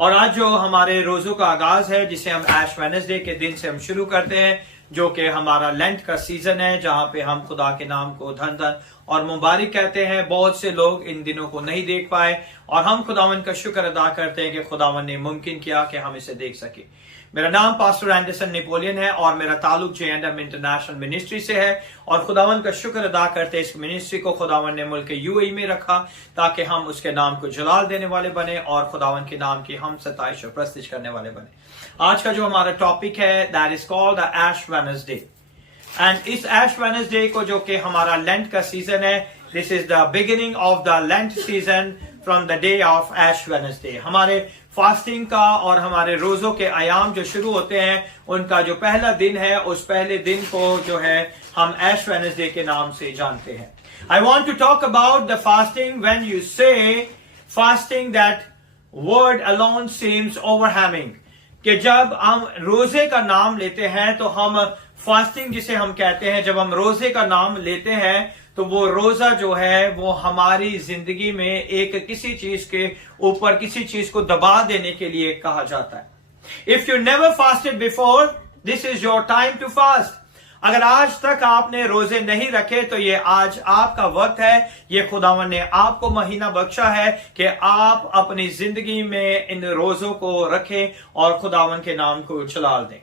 और आज जो हमारे रोजों का आगाज है, जिसे हम ऐश वेडनेसडे के दिन से हम शुरू करते हैं, जो कि हमारा लेंट का सीजन है, जहां पे हम खुदा के नाम को धन धन और मुबारक कहते हैं। बहुत से लोग इन दिनों को नहीं देख पाए और हम खुदावन का शुक्र अदा करते हैं कि खुदावन ने मुमकिन किया कि हम इसे देख सके। मेरा नाम पास्टर एंडरसन नेपोलियन है और मेरा ताल्लुक J&M इंटरनेशनल मिनिस्ट्री से है और खुदावन का शुक्र अदा करते हैं इस मिनिस्ट्री को खुदावन ने मुल्क UAE में रखा ताकि हम उसके नाम को जलाल देने वाले बने और खुदावन के नाम की हम सताइश और प्रस्तिश करने वाले बने। आज का जो हमारा टॉपिक है, that is called the Ash Wednesday. And इस ऐश वेडनेसडे को, जो कि हमारा लेंट का सीजन है, this is the beginning of the Lent season from the day of Ash Wednesday. हमारे फास्टिंग का और हमारे रोजों के आयाम जो शुरू होते हैं, उनका जो पहला दिन है, उस पहले दिन को जो है हम ऐश वेडनेसडे के नाम से जानते हैं। I want to talk about the fasting. When you say fasting, that word alone seems overwhelming, कि जब हम रोजे का नाम लेते हैं तो हम फास्टिंग जिसे हम कहते हैं, जब हम रोजे का नाम लेते हैं तो वो रोजा जो है वो हमारी जिंदगी में एक किसी चीज के ऊपर किसी चीज को दबा देने के लिए कहा जाता है। If you never fasted before, this is your time to fast. अगर आज तक आपने रोजे नहीं रखे तो ये आज आपका वक्त है। ये खुदावन ने आपको महीना बख्शा है कि आप अपनी जिंदगी में इन रोजों को रखें और खुदावन के नाम को जलाल दें।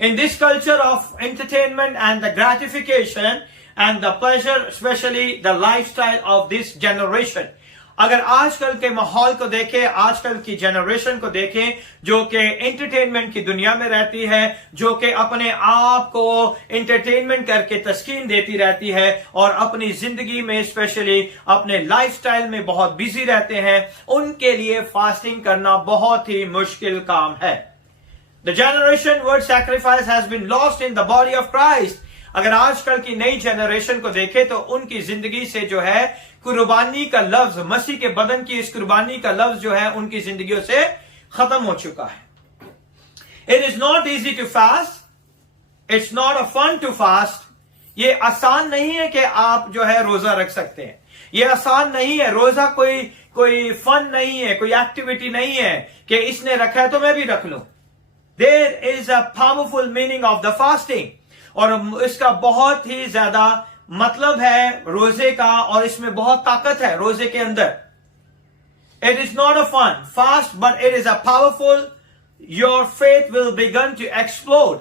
In this culture of entertainment and the gratification and the pleasure, especially the lifestyle of this generation, अगर आजकल के माहौल को देखें, आजकल की जनरेशन को देखें, जो कि एंटरटेनमेंट की दुनिया में रहती है, जो कि अपने आप को एंटरटेनमेंट करके तस्कीन देती रहती है और अपनी जिंदगी में स्पेशली अपने लाइफस्टाइल में बहुत बिजी रहते हैं, उनके लिए फास्टिंग करना बहुत ही मुश्किल काम है। The generation word sacrifice has been lost in the body of Christ. अगर आजकल की नई जनरेशन को देखें तो उनकी जिंदगी से जो है कुर्बानी का लफ्ज, मसीह के बदन की इस कुर्बानी का लफ्ज जो है उनकी जिंदगियों से खत्म हो चुका है। It is not easy to fast. It's not a fun to fast. ये आसान नहीं है कि आप जो है रोजा रख सकते हैं। ये आसान नहीं है। रोजा कोई फन नहीं है, कोई एक्टिविटी नहीं है कि इसने रखा है तो मैं भी रख लूं। There is a powerful meaning of the fasting, और इसका बहुत ही ज्यादा मतलब है रोजे का और इसमें बहुत ताकत है रोजे के अंदर। It is not a fun fast, but it is a powerful. Your faith will begin to explode.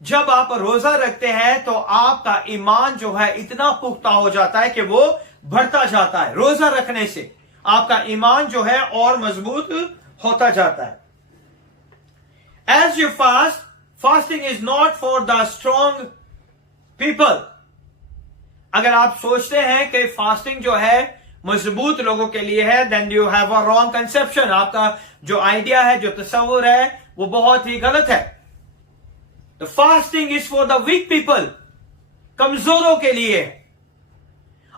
जब आप रोजा रखते हैं तो आपका ईमान जो है इतना पुख्ता हो जाता है कि वो बढ़ता जाता है। रोजा रखने से आपका ईमान जो है और मजबूत होता जाता है। As you fast, fasting is not for the strong people. अगर आप सोचते हैं कि फास्टिंग जो है मजबूत लोगों के लिए है, then you have a wrong conception. आपका जो आइडिया है, जो तस्वुर है, वो बहुत ही गलत है। The fasting is for the weak people, कमजोरों के लिए।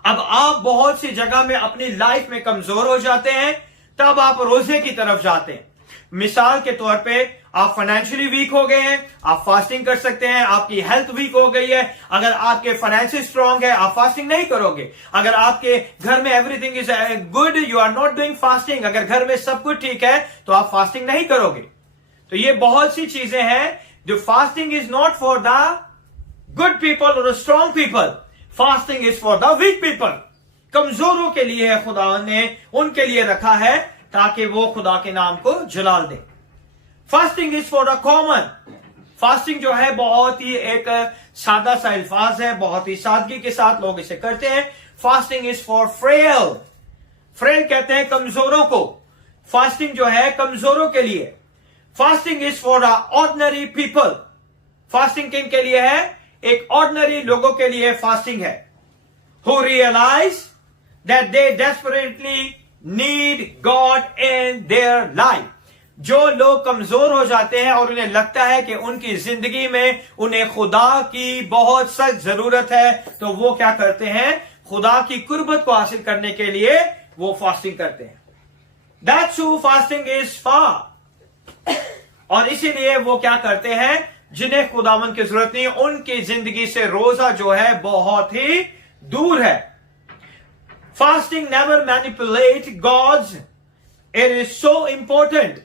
अब आप बहुत सी जगह में अपनी लाइफ में कमजोर हो जाते हैं, तब आप रोजे की तरफ जाते हैं। मिसाल के तौर पे आप फाइनेंशियली वीक हो गए हैं, आप फास्टिंग कर सकते हैं। आपकी हेल्थ वीक हो गई है, अगर आपके फाइनेंसेस स्ट्रांग है, आप फास्टिंग नहीं करोगे। अगर आपके घर में everything is good, you are not doing fasting. अगर घर में सब कुछ ठीक है तो आप फास्टिंग नहीं करोगे। तो ये बहुत सी चीजें हैं जो fasting is not for the good people और strong people. Fasting is for the weak people. कमजोरों के लिए है, खुदा ने उनके लिए रखा है ताकि वो खुदा के नाम को जलाल दे। Fasting is for the common. Fasting जो है बहुत ही एक सादा सा अल्फाज है, बहुत ही सादगी के साथ लोग इसे करते हैं। Fasting is for frail. Frail कहते हैं कमजोरों को। फास्टिंग जो है कमजोरों के लिए। Fasting is for the ordinary people. Fasting किन के लिए है? एक ऑर्डिनरी लोगों के लिए फास्टिंग है। Who realize that they desperately need God in their life. जो लोग कमजोर हो जाते हैं और उन्हें लगता है कि उनकी जिंदगी में उन्हें खुदा की बहुत सख्त जरूरत है, तो वो क्या करते हैं? खुदा की कुर्बत को हासिल करने के लिए वो फास्टिंग करते हैं। That's who fasting is for. और इसीलिए वो क्या करते हैं? जिन्हें खुदावन की जरूरत नहीं, उनकी जिंदगी से रोजा जो है बहुत ही दूर है। Fasting never manipulate God's. It is so important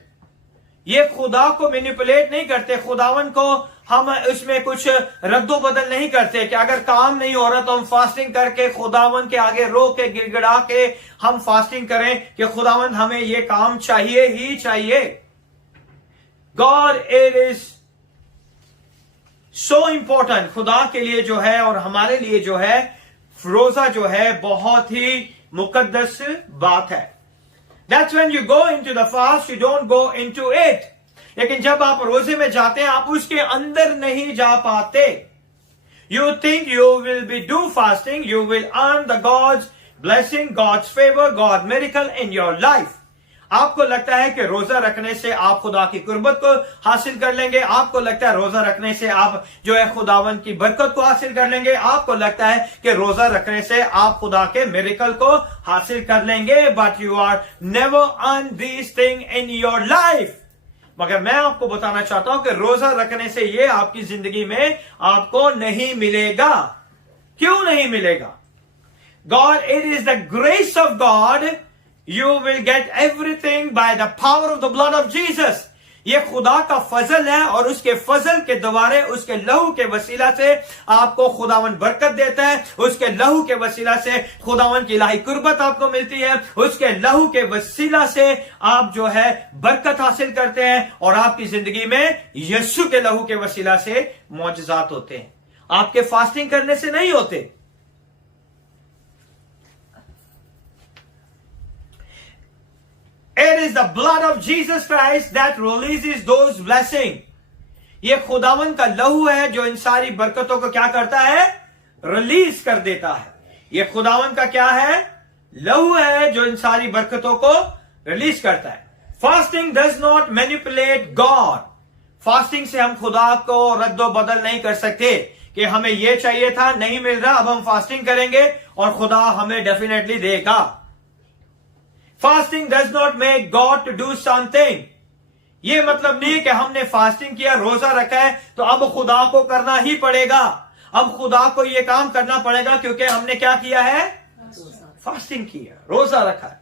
ये खुदा को मैनिपुलेट नहीं करते, खुदावन को हम उसमें कुछ रद्दो बदल नहीं करते कि अगर काम नहीं हो रहा तो हम फास्टिंग करके खुदावन के आगे रो के गिड़गिड़ा के हम फास्टिंग करें कि खुदावन हमें ये काम चाहिए ही चाहिए। God it is so important, खुदा के लिए जो है और हमारे लिए जो है रोजा जो है बहुत ही मुकद्दस बात है। That's when you go into the fast, you don't go into it. लेकिन जब आप रोजे में जाते हैं आप उसके अंदर नहीं जा पाते। You think you will be do fasting, you will earn the God's blessing, God's favor, God's miracle in your life. आपको लगता है कि रोजा रखने से आप खुदा की कुर्बत को हासिल कर लेंगे, आपको लगता है रोजा रखने से आप जो है खुदावन की बरकत को हासिल कर लेंगे, आपको लगता है कि रोजा रखने से आप खुदा के मिरेकल को हासिल कर लेंगे, but you are never earn this thing in your life. मगर मैं आपको बताना चाहता हूं कि रोजा रखने से ये आपकी जिंदगी में आपको नहीं मिलेगा। क्यों नहीं मिलेगा? God, it is the grace of God, you will get everything by the power of the blood of Jesus. ये खुदा का फजल है और उसके फजल के द्वारे उसके लहू के वसीला से आपको खुदावन बरकत देता है, उसके लहू के वसीला से खुदावन की इलाही कुर्बत आपको मिलती है, उसके लहू के वसीला से आप जो है बरकत हासिल करते हैं और आपकी जिंदगी में यीशु के लहू के वसीला से मौजज़ात होते हैं। आपके फास्टिंग करने से नहीं होते। It is the blood of Jesus Christ that releases those blessings. ये खुदावन का लहू है जो इन सारी बरकतों को क्या करता है? रिलीज कर देता है। ये खुदावन का क्या है? लहू है जो इन सारी बरकतों को रिलीज करता है। Fasting does not manipulate God. Fasting से हम खुदा को रद्दो बदल नहीं कर सकते कि हमें ये चाहिए था, नहीं मिल रहा, अब हम फास्टिंग करेंगे और खुदा हमें डेफिनेटली देगा। Fasting does not make God to do something. ये मतलब नहीं कि हमने फास्टिंग किया, रोजा रखा है तो अब खुदा को करना ही पड़ेगा, अब खुदा को ये काम करना पड़ेगा क्योंकि हमने क्या किया है? फास्टिंग किया, रोजा रखा है।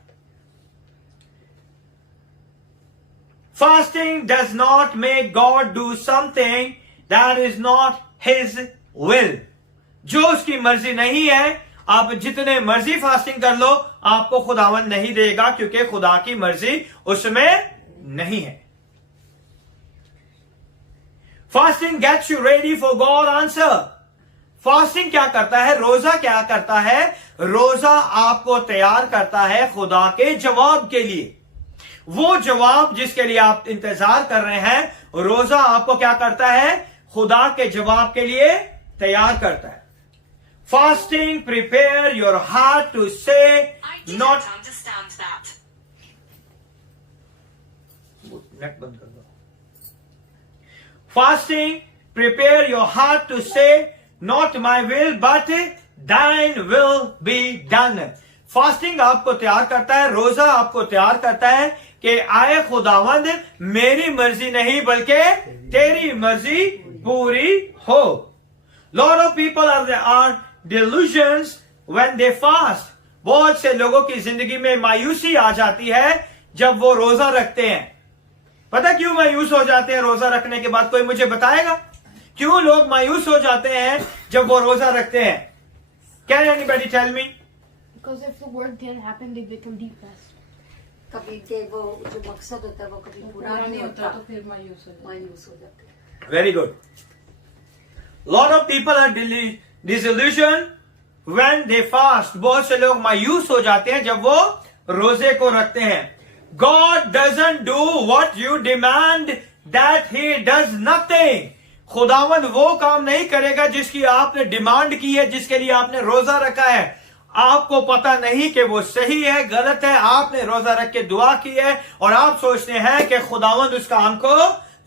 Fasting does not make God do something that is not his will. जो उसकी मर्जी नहीं है, आप जितने मर्जी फास्टिंग कर लो, आपको खुदावन नहीं देगा क्योंकि खुदा की मर्जी उसमें नहीं है। Fasting gets you ready for God answer. Fasting क्या करता है? रोजा क्या करता है? रोजा आपको तैयार करता है खुदा के जवाब के लिए। वो जवाब जिसके लिए आप इंतजार कर रहे हैं, रोजा आपको क्या करता है? खुदा के जवाब के लिए तैयार करता है। Fasting prepare your heart to say I didn't not. understand that. Net बंद कर दो। Fasting prepare your heart to say not my will but thine will be done. Fasting आपको तैयार करता है, रोजा आपको तैयार करता है कि आए खुदावंद, मेरी मर्जी नहीं बल्कि तेरी मर्जी पूरी हो। Lot of people are delusions when they fast. बहुत से लोगों की जिंदगी में मायूसी आ जाती है जब वो रोजा रखते हैं। पता क्यों मायूस हो जाते हैं रोजा रखने के बाद? कोई मुझे बताएगा क्यों लोग मायूस हो जाते हैं जब वो रोजा रखते हैं? Can anybody tell me? Because if the work didn't happen, they become depressed. कभी के वो जो मकसद होता है वो कभी पूरा नहीं होता तो फिर मायूस हो जाते हैं। Very good. Lot of people are disillusioned when they fast. बहुत से लोग मायूस हो जाते हैं जब वो रोजे को रखते हैं। God doesn't do what you demand that he does nothing. खुदावन वो काम नहीं करेगा जिसकी आपने डिमांड की है, जिसके लिए आपने रोजा रखा है। आपको पता नहीं कि वो सही है गलत है, आपने रोजा रख के दुआ की है और आप सोचते हैं कि खुदावन उस काम को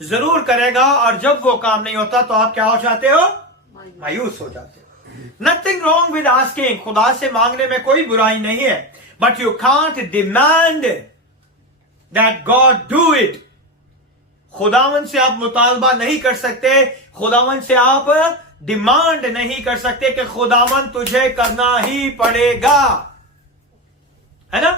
जरूर करेगा, और जब वो काम नहीं होता तो आप क्या हो जाते हो? मायूस हो जाते हो। Nothing wrong with asking. खुदा से मांगने में कोई बुराई नहीं है, but you can't demand that God do it. खुदावन से आप मुतालबा नहीं कर सकते, खुदावन से आप डिमांड नहीं कर सकते कि खुदावन तुझे करना ही पड़ेगा, है ना?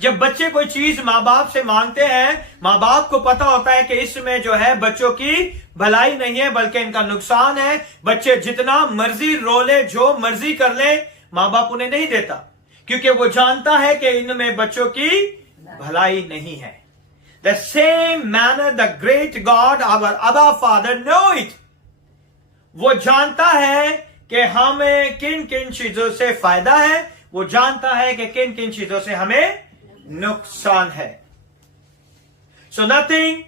जब बच्चे कोई चीज माँ बाप से मांगते हैं, माँ बाप को पता होता है कि इसमें जो है बच्चों की भलाई नहीं है बल्कि इनका नुकसान है। बच्चे जितना मर्जी रो ले, जो मर्जी कर ले, माँ बाप उन्हें नहीं देता, क्योंकि वो जानता है कि इनमें बच्चों की भलाई नहीं है। The same manner the great God our Abba father know it. वो जानता है कि हमें किन किन चीजों से फायदा है, वो जानता है कि किन किन चीजों से हमें नुकसान है। So nothing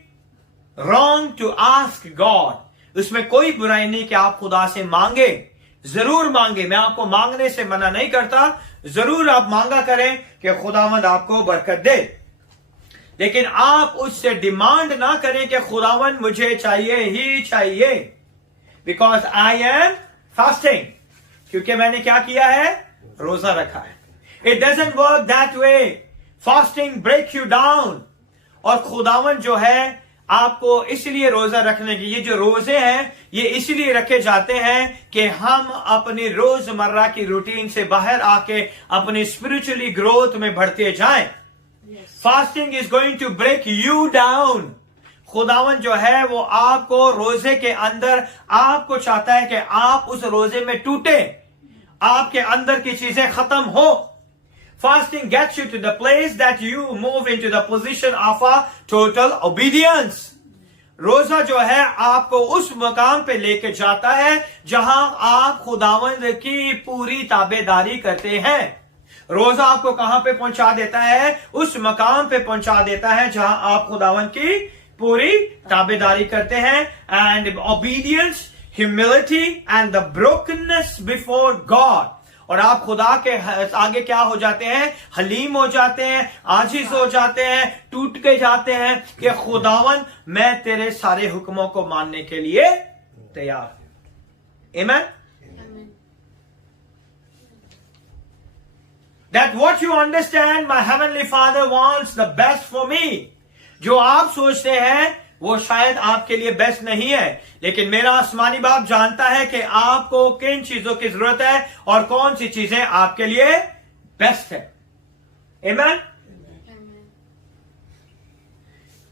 wrong to ask God. उसमें कोई बुराई नहीं कि आप खुदा से मांगे, जरूर मांगे। मैं आपको मांगने से मना नहीं करता, जरूर आप मांगा करें कि खुदावंद आपको बरकत दे, लेकिन आप उससे डिमांड ना करें कि खुदावंद मुझे चाहिए ही चाहिए, बिकॉज आई एम फास्टिंग, क्योंकि मैंने क्या किया है, रोजा रखा है। It doesn't work that way. Fasting break you down. और खुदावन जो है आपको इसलिए रोजा रखने की, ये जो रोजे हैं ये इसलिए रखे जाते हैं कि हम अपनी रोजमर्रा की रूटीन से बाहर आके अपनी स्पिरिचुअली ग्रोथ में बढ़ते जाएं। Fasting is going to break you down. खुदावन जो है वो आपको रोजे के अंदर, आपको चाहता है कि आप उस रोजे में टूटे, आपके अंदर की चीजें खत्म हो। Fasting gets you to the place that you move into the position of a total obedience. रोजा जो है आपको उस मकाम पे लेके जाता है जहां आप खुदावंद की पूरी ताबेदारी करते हैं। रोजा आपको कहां पे पहुंचा देता है, उस मकाम पे पहुंचा देता है जहां आप खुदावंद की पूरी ताबेदारी करते हैं। And obedience, humility and the brokenness before God. और आप खुदा के आगे क्या हो जाते हैं, हलीम हो जाते हैं, आजिज हो जाते हैं, टूट के जाते हैं कि खुदावन मैं तेरे सारे हुक्मों को मानने के लिए तैयार हूं। आमीन। That what you understand, my heavenly Father wants the best for me. जो आप सोचते हैं वो शायद आपके लिए बेस्ट नहीं है, लेकिन मेरा आसमानी बाप जानता है कि आपको किन चीजों की जरूरत है और कौन सी चीजें आपके लिए बेस्ट है। आमीन।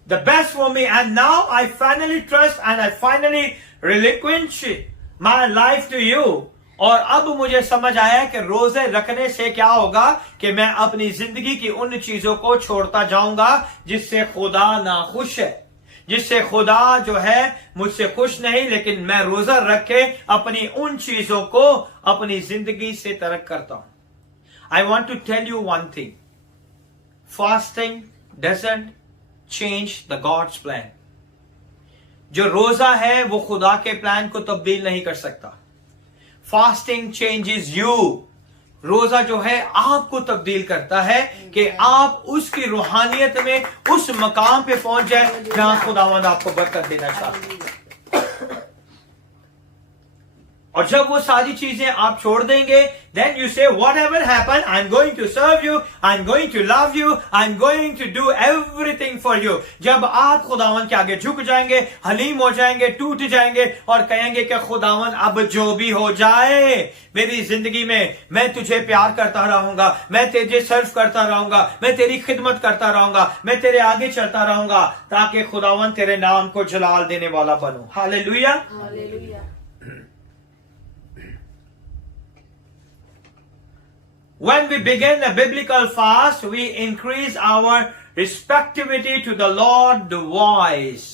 The best for me, and now I finally trust and I finally relinquish my life to you. और अब मुझे समझ आया कि रोजे रखने से क्या होगा कि मैं अपनी जिंदगी की उन चीजों को छोड़ता जाऊंगा जिससे खुदा नाखुश है, जिससे खुदा जो है मुझसे खुश नहीं, लेकिन मैं रोजा रख के अपनी उन चीजों को अपनी जिंदगी से तरक करता हूं। I want to tell you one thing, fasting doesn't change the God's plan. जो रोजा है वो खुदा के प्लान को तब्दील नहीं कर सकता। Fasting changes you. रोजा जो है आपको तब्दील करता है कि आप उसकी रूहानियत में उस मकाम पे पहुंच जाए जहां खुदावंद आपको बरकत देना चाहता है। और जब वो सारी चीजें आप छोड़ देंगे, then you say whatever happen, I'm going to serve you, I'm going to love you, I'm going to do everything for you. जब आप खुदावन के आगे झुक जाएंगे, हलीम हो जाएंगे, टूट जाएंगे और कहेंगे कि खुदावन अब जो भी हो जाए मेरी जिंदगी में, मैं तुझे प्यार करता रहूंगा, मैं तुझे सर्व करता रहूंगा, मैं तेरी खिदमत करता रहूंगा, मैं तेरे आगे चलता रहूंगा ताकि खुदावन तेरे नाम को जलाल देने वाला बनूं। Hallelujah. Hallelujah. When we begin a biblical fast, we increase our respectivity to the Lord voice.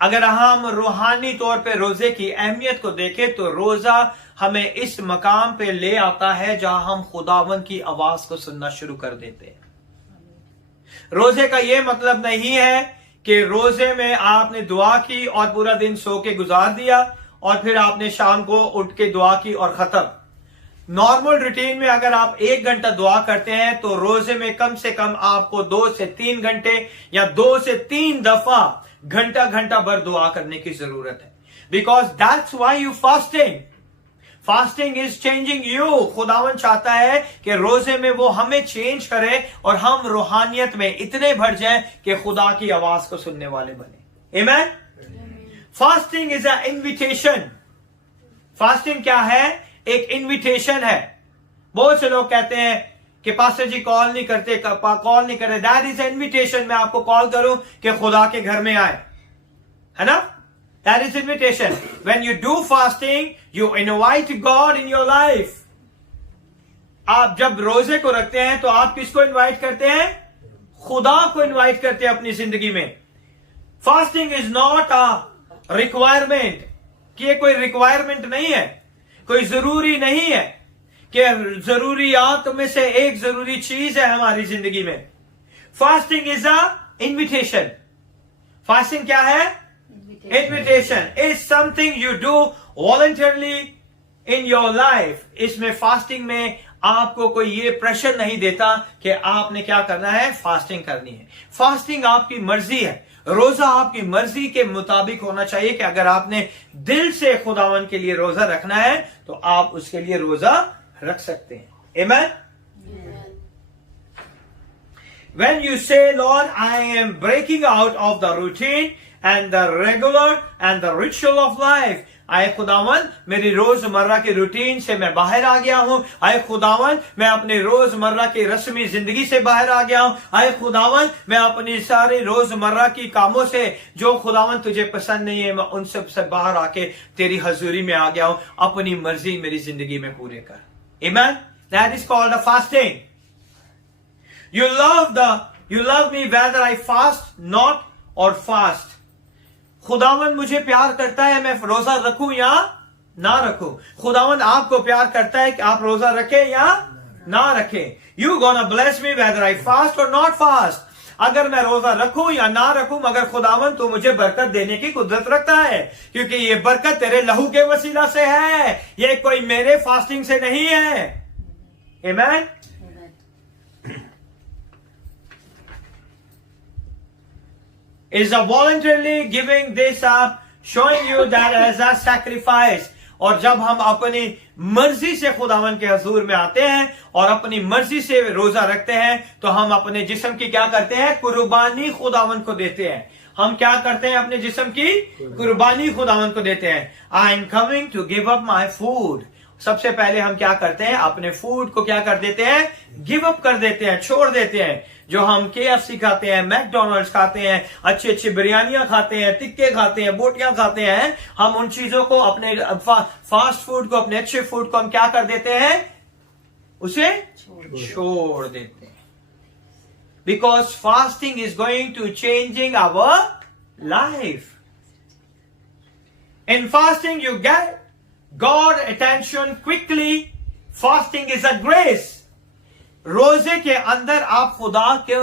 अगर हम रूहानी तौर पे रोजे की अहमियत को देखें तो रोजा हमें इस मकाम पे ले आता है जहां हम खुदावंद की आवाज को सुनना शुरू कर देते हैं। रोजे का यह मतलब नहीं है कि रोजे में आपने दुआ की और पूरा दिन सो के गुजार दिया और फिर आपने शाम को उठ के दुआ की और खत्म। नॉर्मल रूटीन में अगर आप 1 घंटा दुआ करते हैं तो रोजे में कम से कम आपको 2 से 3 घंटे या 2 से 3 दफा घंटा भर दुआ करने की जरूरत है। Because that's why you fasting. Fasting is changing you. खुदावन चाहता है कि रोजे में वो हमें चेंज करे और हम रूहानियत में इतने भर जाएं कि खुदा की आवाज को सुनने वाले बने। आमीन। Fasting is a invitation. Fasting क्या है? एक इन्विटेशन है। बहुत से लोग कहते हैं कि पास्टर जी कॉल नहीं करते, कॉल नहीं करे, दैट इज इन्विटेशन। मैं आपको कॉल करूं कि खुदा के घर में आए, है ना? That is invitation. When you do fasting you invite God in your life. आप जब रोजे को रखते हैं तो आप किसको इनवाइट करते हैं? खुदा को इनवाइट करते हैं अपनी जिंदगी में। Fasting is not a requirement, कि ये कोई रिक्वायरमेंट नहीं है, कोई जरूरी नहीं है कि जरूरियात में से एक जरूरी चीज है हमारी जिंदगी में। Fasting is a invitation. Fasting क्या है? Invitation is something you do voluntarily in your life. इसमें फास्टिंग में आपको कोई ये प्रेशर नहीं देता कि आपने क्या करना है, फास्टिंग करनी है। फास्टिंग आपकी मर्जी है, रोजा आपकी मर्जी के मुताबिक होना चाहिए कि अगर आपने दिल से खुदावन के लिए रोजा रखना है तो आप उसके लिए रोजा रख सकते हैं। आमीन। When you say, Lord, I am breaking out of the routine and the regular and the ritual of life. आए खुदावन, मेरी रोजमर्रा की रूटीन से मैं बाहर आ गया हूं। आए खुदावन, मैं अपने रोजमर्रा की रस्मी जिंदगी से बाहर आ गया हूं। आए खुदावन, मैं अपनी सारी रोजमर्रा की कामों से जो खुदावन तुझे पसंद नहीं है, मैं उन सब से बाहर आके तेरी हजूरी में आ गया हूं। अपनी मर्जी मेरी जिंदगी में पूरे कर। Amen. That is called a fasting. You love me whether I fast not or fast. खुदावन मुझे प्यार करता है मैं रोजा रखूं या ना रखूं। खुदावन आपको प्यार करता है कि आप रोजा रखें या ना रखें। You gonna bless me whether I fast or not fast. अगर मैं रोजा रखूं या ना रखूं, मगर खुदावन तो मुझे बरकत देने की कुदरत रखता है, क्योंकि ये बरकत तेरे लहू के वसीला से है, ये कोई मेरे फास्टिंग से नहीं है। आमीन। Is a voluntarily giving this up, showing you that as a sacrifice. और जब हम अपनी मर्जी से खुदावन के हजूर में आते हैं और अपनी मर्जी से रोजा रखते हैं तो हम अपने जिस्म की क्या करते हैं? कुर्बानी खुदावन को देते हैं। हम क्या करते हैं? अपने जिस्म की कुर्बानी खुदावन को देते हैं। I am coming to give up my food. सबसे पहले हम क्या करते हैं? अपने फूड को क्या कर देते हैं? गिव अप कर देते हैं, छोड़ देते हैं। जो हम KFC खाते हैं, मैकडोनल्ड्स खाते हैं, अच्छी अच्छी बिरयानियां खाते हैं, टिक्के खाते हैं, बोटियां खाते हैं, हम उन चीजों को, अपने फास्ट फूड को, अपने अच्छे फूड को हम क्या कर देते हैं? उसे छोड़ देते हैं। Because fasting is going to changing our life. In fasting you get God attention quickly. Fasting is a grace. रोजे के अंदर आप खुदा को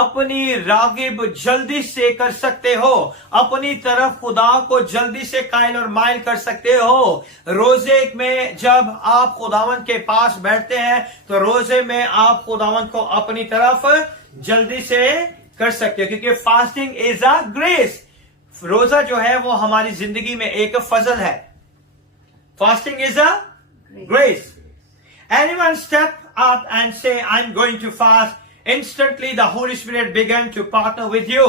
अपनी रागिब जल्दी से कर सकते हो, अपनी तरफ खुदा को जल्दी से कायल और माइल कर सकते हो। रोजे में जब आप खुदावन के पास बैठते हैं तो रोजे में आप खुदावन को अपनी तरफ जल्दी से कर सकते हो, क्योंकि फास्टिंग इज अ ग्रेस। रोजा जो है वो हमारी जिंदगी में एक फजल है। Fasting is a grace. Anyone step up and say, I'm going to fast, instantly the Holy Spirit began to partner with you.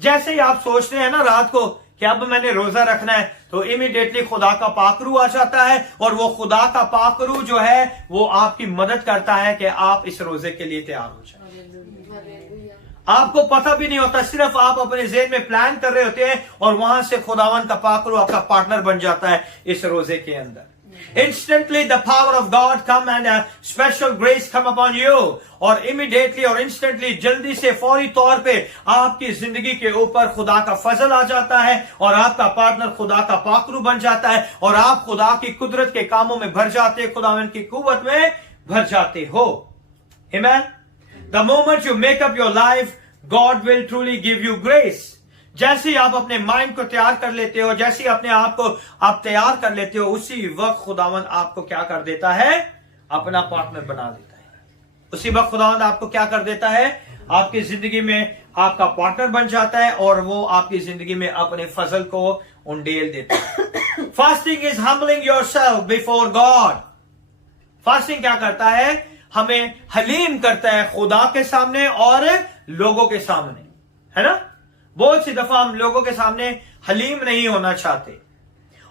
जैसे ही आप सोचते हैं ना रात को कि अब मैंने रोजा रखना है, तो इमीडिएटली खुदा का पाकरू आ जाता है और वो खुदा का पाकरू जो है वो आपकी मदद करता है कि आप इस रोजे के लिए तैयार हो जाए। आपको पता भी नहीं होता, सिर्फ आप अपने ज़हन में प्लान कर रहे होते हैं और वहां से खुदावन का पाकरू आपका पार्टनर बन जाता है इस रोजे के अंदर। Instantly the power of God come and a special grace come upon you. और इमीडिएटली और इंस्टेंटली जल्दी से फौरी तौर पे आपकी जिंदगी के ऊपर खुदा का फजल आ जाता है और आपका पार्टनर खुदा का पाकरू बन जाता है और आप खुदा की कुदरत के कामों में भर जाते हैं, खुदावन की कुव्वत में भर जाते हो। Amen. The moment you make up your life, God will truly give you grace. जैसे ही आप अपने माइंड को तैयार कर लेते हो, जैसे ही अपने आप को आप तैयार कर लेते हो, उसी वक्त खुदावन आपको क्या कर देता है? अपना पार्टनर बना देता है। उसी वक्त खुदावन आपको क्या कर देता है? आपकी जिंदगी में आपका पार्टनर बन जाता है और वो आपकी जिंदगी में अपने फजल को उंडेल देता है। Fasting is humbling yourself before God. Fasting क्या करता है? हमें हलीम करता है खुदा के सामने और लोगों के सामने, है ना? बहुत सी दफा हम लोगों के सामने हलीम नहीं होना चाहते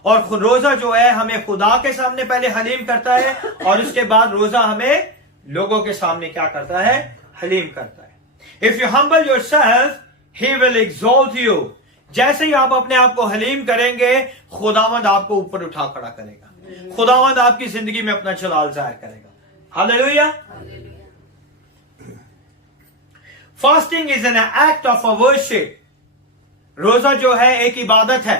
और रोजा जो है हमें खुदा के सामने पहले हलीम करता है और उसके बाद रोजा हमें लोगों के सामने क्या करता है? हलीम करता है। If you humble yourself he will exalt you. जैसे ही आप अपने आप को हलीम करेंगे, खुदावंद आपको ऊपर उठा खड़ा करेगा, खुदावंद आपकी जिंदगी में अपना जलाल जाहिर करेगा। Hallelujah. Fasting is an act of a worship. रोजा जो है एक इबादत है।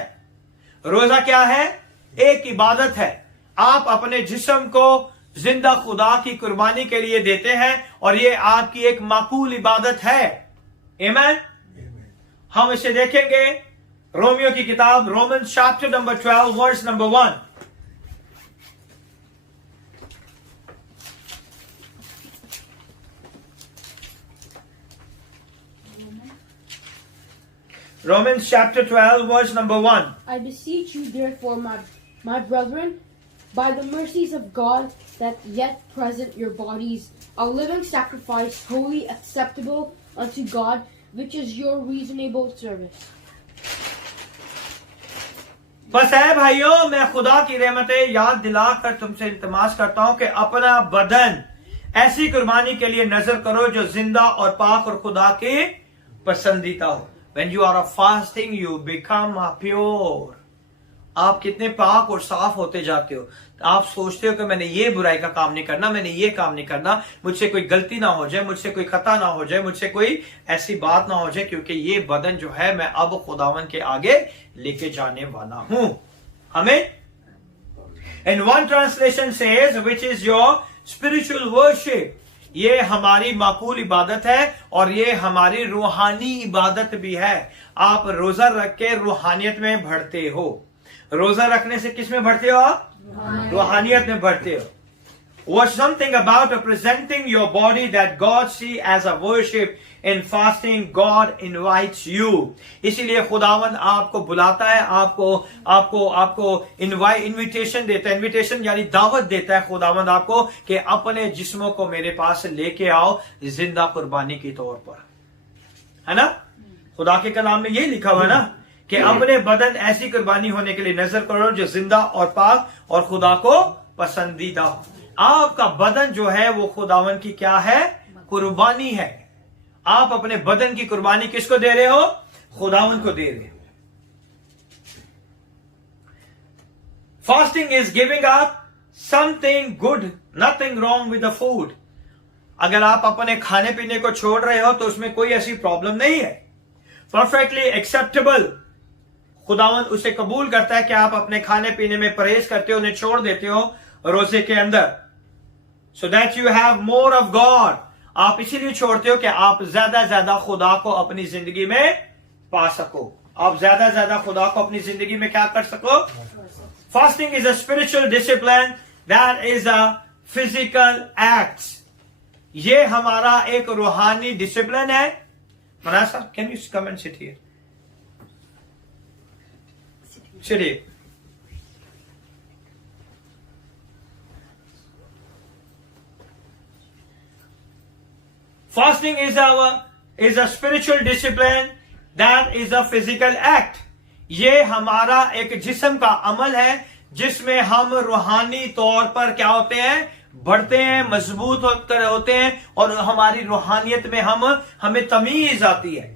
रोजा क्या है? एक इबादत है। आप अपने जिस्म को जिंदा खुदा की कुर्बानी के लिए देते हैं और ये आपकी एक माकूल इबादत है। आमीन। हम इसे देखेंगे रोमियो की किताब, Romans chapter number 12 verse number 1। Romans chapter 12 verse number 1. I beseech you, therefore, my brethren, by the mercies of God, that yet present your bodies a living sacrifice, holy, acceptable unto God, which is your reasonable service. बस है भाइयों, मैं खुदा की रहमतें याद दिलाकर तुमसे इल्तिमास करता हूं कि अपना बदन ऐसी कुर्बानी के लिए नजर करो जो जिंदा और पाक और खुदा के पसंदीदा हो। When you are fasting, you become pure. आप कितने पाक और साफ होते जाते हो। आप सोचते हो कि मैंने ये बुराई का काम नहीं करना, मैंने ये काम नहीं करना, मुझसे कोई गलती ना हो जाए, मुझसे कोई खता ना हो जाए, मुझसे कोई ऐसी बात ना हो जाए, क्योंकि ये बदन जो है मैं अब खुदावन के आगे लेके जाने वाला हूं। हमें in one translation says which is your spiritual worship. ये हमारी माकूल इबादत है और ये हमारी रूहानी इबादत भी है। आप रोजा रख के रूहानियत में बढ़ते हो। रोजा रखने से किस में बढ़ते हो आप? रूहानियत में बढ़ते हो। Was something about presenting your body that God see as a worship. In fasting, God invites you. इसीलिए खुदावन आपको बुलाता है, आपको इन्विटेशन देता है। इन्विटेशन यानी दावत देता है खुदावन आपको कि अपने जिस्मों को मेरे पास लेके आओ जिंदा कुर्बानी के तौर पर, है ना? खुदा के कलाम में ये लिखा हुआ है ना कि अपने बदन ऐसी कुर्बानी होने के लिए नजर करो जो जिंदा और पाक और खुदा को पसंदीदा हो। आपका बदन जो है वो खुदावन की क्या है? कुर्बानी है। आप अपने बदन की कुर्बानी किसको दे रहे हो? खुदावन को दे रहे हो। Fasting is giving up something good, nothing wrong with the food. अगर आप अपने खाने पीने को छोड़ रहे हो तो उसमें कोई ऐसी प्रॉब्लम नहीं है। Perfectly acceptable. खुदावन उसे कबूल करता है कि आप अपने खाने पीने में परहेज करते हो, उन्हें छोड़ देते हो रोजे के अंदर, so that you have more of God. आप इसीलिए छोड़ते हो कि आप ज्यादा खुदा को अपनी जिंदगी में पा सको, आप ज्यादा खुदा को अपनी जिंदगी में क्या कर सको। Fasting is a spiritual discipline that is a physical act. ये हमारा एक रूहानी डिसिप्लिन है। Manasa, can you come and sit here? चलिए, fasting is a spiritual discipline that is a physical act. ये हमारा एक जिस्म का अमल है जिसमें हम रूहानी तौर पर क्या होते हैं? बढ़ते हैं, मजबूत होते हैं और हमारी रूहानियत में हमें तमीज आती है।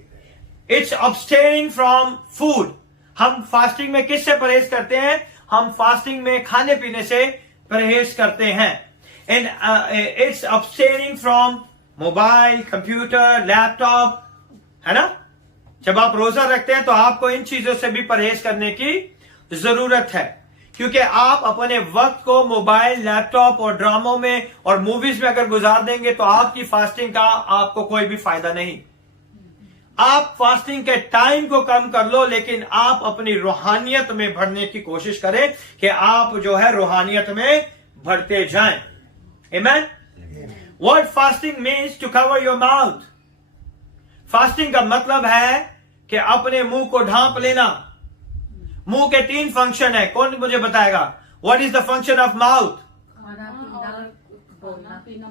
It's abstaining from food. हम फास्टिंग में किससे परहेज करते हैं? हम फास्टिंग में खाने पीने से परहेज करते हैं। It's abstaining from mobile, computer, laptop, है ना? जब आप रोजा रखते हैं तो आपको इन चीजों से भी परहेज करने की जरूरत है, क्योंकि आप अपने वक्त को मोबाइल, लैपटॉप और ड्रामों में और मूवीज में अगर गुजार देंगे तो आपकी फास्टिंग का आपको कोई भी फायदा नहीं। आप फास्टिंग के टाइम को कम कर लो, लेकिन आप अपनी रूहानियत में बढ़ने की कोशिश करें कि आप जो है रूहानियत में बढ़ते जाएं। आमीन। What fasting means to cover your mouth. Fasting का मतलब है कि अपने मुंह को ढांप लेना। मुंह के 3 फंक्शन है। कौन मुझे बताएगा? What is the function of mouth? खाना पीना,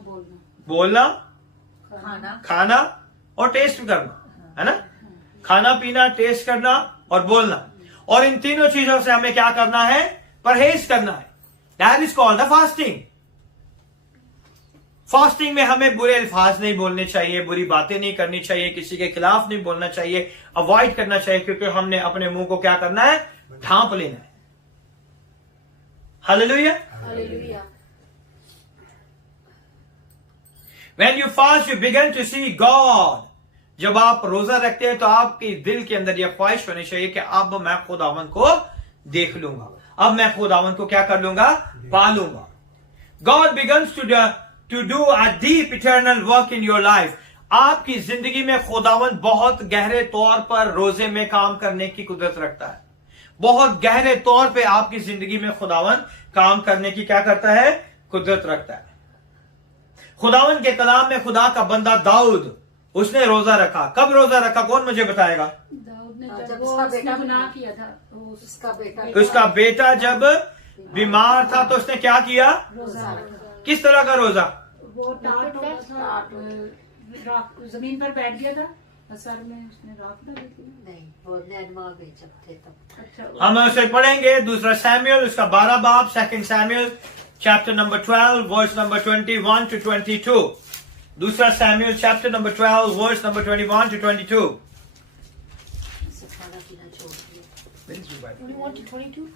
बोलना, खाना, खाना और टेस्ट करना, है ना? खाना पीना, टेस्ट करना और बोलना। और इन तीनों चीजों से हमें क्या करना है? परहेज करना है। That is called the fasting. Fasting में हमें बुरे अल्फाज नहीं बोलने चाहिए, बुरी बातें नहीं करनी चाहिए, किसी के खिलाफ नहीं बोलना चाहिए, अवॉइड करना चाहिए, क्योंकि हमने अपने मुंह को क्या करना है, ढांप लेना है। Hallelujah. Hallelujah. When you fast, you begin to see God. जब आप रोजा रखते हैं तो आपके दिल के अंदर यह ख्वाहिश होनी चाहिए कि अब मैं खुदावन को देख लूंगा, अब मैं खुदावन को क्या कर लूंगा, पा लूंगा। God begins to do a deep eternal work in your life. आपकी जिंदगी में खुदावन बहुत गहरे तौर पर रोजे में काम करने की कुदरत रखता है। बहुत गहरे तौर पे आपकी जिंदगी में खुदावन काम करने की क्या करता है, कुदरत रखता है। खुदावन के कलाम में खुदा का बंदा दाऊद, उसने रोजा रखा। कब रोजा रखा, कौन मुझे बताएगा? दाऊद ने जब जब उसका वो बेटा गुनाह किया था तो उसका बेटा तो उसका बेटा जब बीमार था तो उसने क्या किया? रोजा रखा। किस तरह का रोजा? वो टाट हो गया था, जमीन पर बैठ गया था, सर में उसने राख डाली थी। नहीं, वो नैनवा में जब थे तब। अच्छा, हम उसे पढ़ेंगे दूसरा सैमुएल उसका 12 बाब, 2 Samuel chapter number 12 verse number 21 to 22। दूसरा Samuel chapter number 12 verse number 21 to 22। इसे खाना पीना छोड़ दिया। 21 to 22.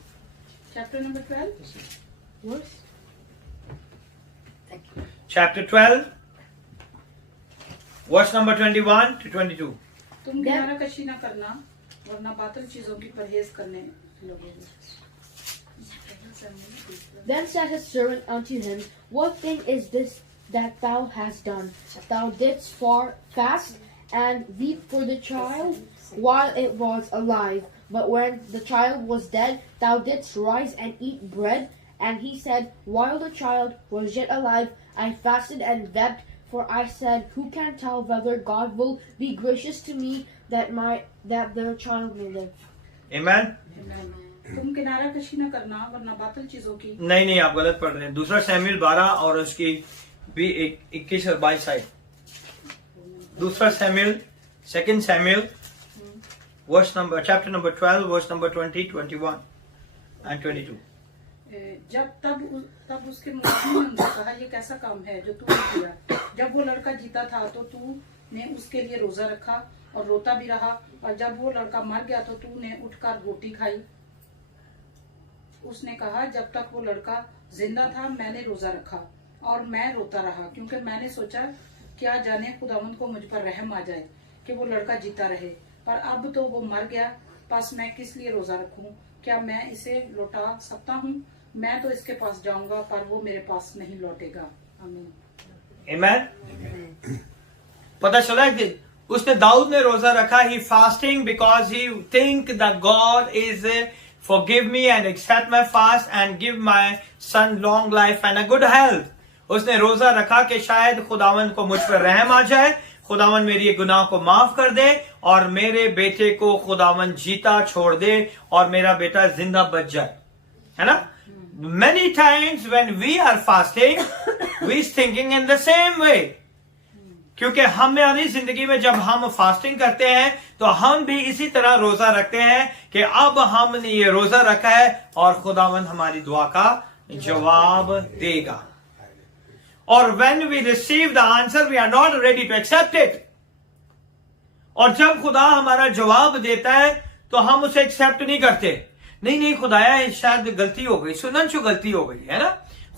Chapter number 12। Verse. Thank you. Chapter 12 verse number 21 to 22। तुम किनारा कशी न करना वरना बातिल चीजों की परहेज करने लगोगे। Then said his servant unto him, What thing is this that thou hast done? Thou didst fast and weep for the child while it was alive. But when the child was dead, thou didst rise and eat bread. And he said, While the child was yet alive, I fasted and wept. For I said, Who can tell whether God will be gracious to me that the child may live? Amen। तुम किनारा कशी न करना वरना बातिल चीजों की। नहीं, आप गलत पढ़ रहे हैं। दूसरा सैमुएल 12 और उसकी भी 21 और 22 साइड। दूसरा Samuel, 2 Samuel verse number chapter number 12 verse number 20, 21 and 22। तब उसके मुआवजे ने उनसे कहा, ये कैसा काम है जो तूने किया? जब वो लड़का जीता था तो तूने उसके लिए रोजा रखा और रोता भी रहा, और जब वो लड़का मर गया तो तूने उठकर रोटी खाई। उसने कहा, जब तक वो लड़का जिंदा था मैंने रोजा रखा और मैं रोता रहा, क्योंकि मैंने सोचा क्या जाने खुदावंद को मुझ पर रहम आ जाए कि वो लड़का जीता रहे। पर अब तो वो मर गया, बस मैं किस लिए रोजा रखूं? क्या मैं इसे लौटा सकता हूँ? मैं तो इसके पास जाऊंगा पर वो मेरे पास नहीं लौटेगा। आमीन। Amen। पता चला कि उसने दाऊद ने रोजा रखा। He fasting because he think that God is forgive me and accept my fast and give my son long life and a good health। उसने रोजा रखा कि शायद खुदावन को मुझ पर रहम आ जाए, खुदावन मेरी ये गुनाह को माफ कर दे और मेरे बेटे को खुदावन जीता छोड़ दे और मेरा बेटा जिंदा बच जाए, है ना। Many times when we are fasting, we is thinking in the same way। क्योंकि हमारी जिंदगी में जब हम फास्टिंग करते हैं तो हम भी इसी तरह रोजा रखते हैं कि अब हमने ये रोजा रखा है और खुदावंद हमारी दुआ का जवाब देगा। और when we receive the answer, we are not ready to accept it। और जब खुदा हमारा जवाब देता है तो हम उसे एक्सेप्ट नहीं करते। नहीं खुदाया शायद गलती हो गई, सुनन छो गलती हो गई है ना,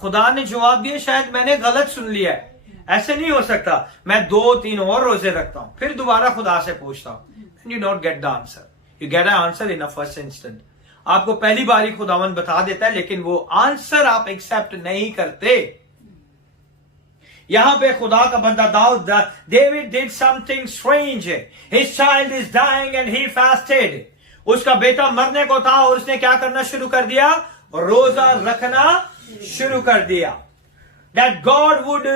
खुदा ने जवाब दिया, शायद मैंने गलत सुन लिया है। ऐसे नहीं हो सकता। मैं 2-3 और रोजे रखता हूं, फिर दोबारा खुदा से पूछता हूं। You not get the answer, you get a answer in a first instant. आपको पहली बार ही खुदावन बता देता है, लेकिन वो आंसर आप एक्सेप्ट नहीं करते। यहां पे खुदा का बंदा दाऊद, David did something strange, his child is dying and he fasted. उसका बेटा मरने को था और उसने क्या करना शुरू कर दिया? रोजा रखना शुरू कर दिया। That God would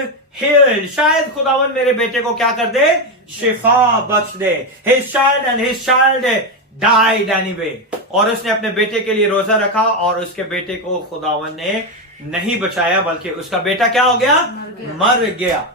heal, शायद खुदावन मेरे बेटे को क्या कर दे? शिफा बख्श दे। His child and his child died anyway। और उसने अपने बेटे के लिए रोजा रखा और उसके बेटे को खुदावन ने नहीं बचाया, बल्कि उसका बेटा क्या हो गया? मर गया।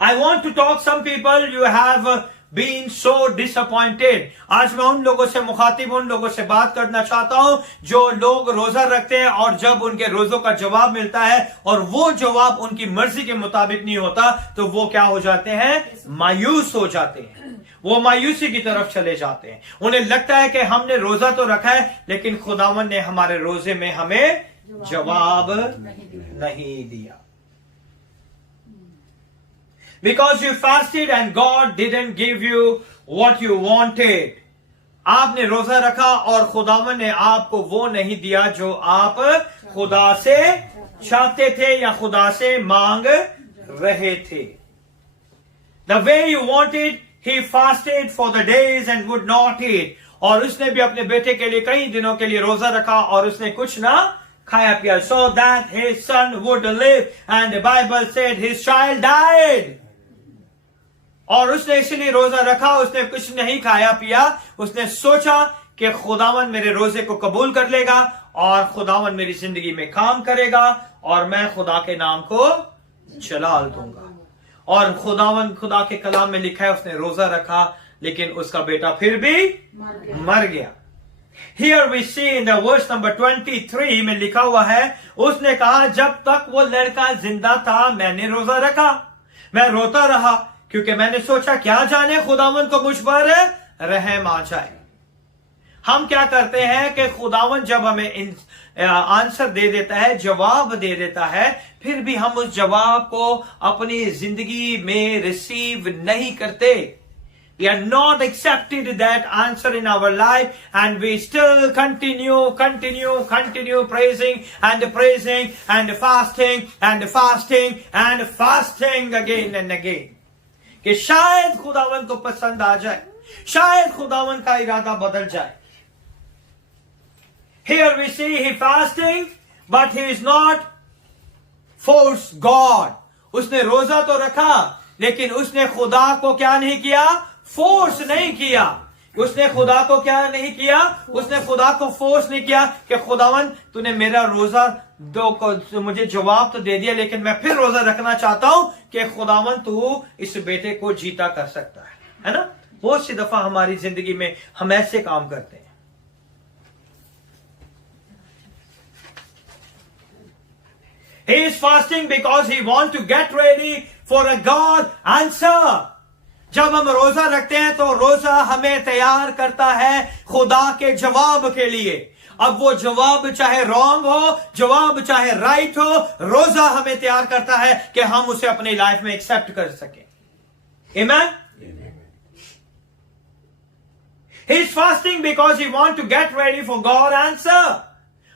I want to talk some people, you have been so disappointed. आज मैं उन लोगों से मुखातिब, उन लोगों से बात करना चाहता हूं जो लोग रोजा रखते हैं और जब उनके रोजों का जवाब मिलता है और वो जवाब उनकी मर्जी के मुताबिक नहीं होता तो वो क्या हो जाते हैं? मायूस हो जाते हैं। वो मायूसी की तरफ चले जाते हैं। उन्हें लगता है कि हमने रोजा तो रखा है लेकिन खुदावन ने हमारे रोजे में हमें जवाब नहीं दिया। Because you fasted and God didn't give you what you wanted. आपने रोजा रखा और खुदावन ने आपको वो नहीं दिया जो आप खुदा से चाहते थे या खुदा से मांग रहे थे। The way you wanted, he fasted for the days and would not eat. और उसने भी अपने बेटे के लिए कई दिनों के लिए रोजा रखा और उसने कुछ ना खाया पिया। So that his son would live, and the Bible said his child died. और उसने इसलिए रोजा रखा, उसने कुछ नहीं खाया पिया। उसने सोचा कि खुदावन मेरे रोजे को कबूल कर लेगा और खुदावन मेरी जिंदगी में काम करेगा और मैं खुदा के नाम को जलाल दूंगा। और खुदा के कलाम में लिखा है उसने रोजा रखा लेकिन उसका बेटा फिर भी मर गया। Here we see in the verse number 23 में लिखा हुआ है, उसने कहा जब तक वो लड़का जिंदा था मैंने रोजा रखा, मैं रोता रहा क्योंकि मैंने सोचा क्या जाने खुदावन को मुझ पर रहम आ जाए। हम क्या करते हैं कि खुदावन जब हमें आंसर दे देता है, जवाब दे देता है, फिर भी हम उस जवाब को अपनी जिंदगी में रिसीव नहीं करते। We are not accepted that answer in our life and we still continue praising and fasting again and again. कि शायद खुदावन को पसंद आ जाए, शायद खुदावन का इरादा बदल जाए। Here we see he fasting but he is not forced God. उसने रोजा तो रखा लेकिन उसने खुदा को क्या नहीं किया? फोर्स नहीं किया। उसने खुदा को क्या नहीं किया? उसने खुदा को फोर्स नहीं किया कि खुदावन तूने मेरा रोजा दो मुझे जवाब तो दे दिया लेकिन मैं फिर रोजा रखना चाहता हूं कि खुदावन तू इस बेटे को जीता कर सकता है ना? बहुत सी दफा हमारी जिंदगी में हम ऐसे काम करते हैं। He is fasting because he wants to get ready for a God answer. जब हम रोजा रखते हैं तो रोजा हमें तैयार करता है खुदा के जवाब के लिए। अब वो जवाब चाहे रॉन्ग हो, जवाब चाहे राइट हो, रोजा हमें तैयार करता है कि हम उसे अपनी लाइफ में एक्सेप्ट कर सकें। Amen? He is fasting because he wants to get ready for God answer.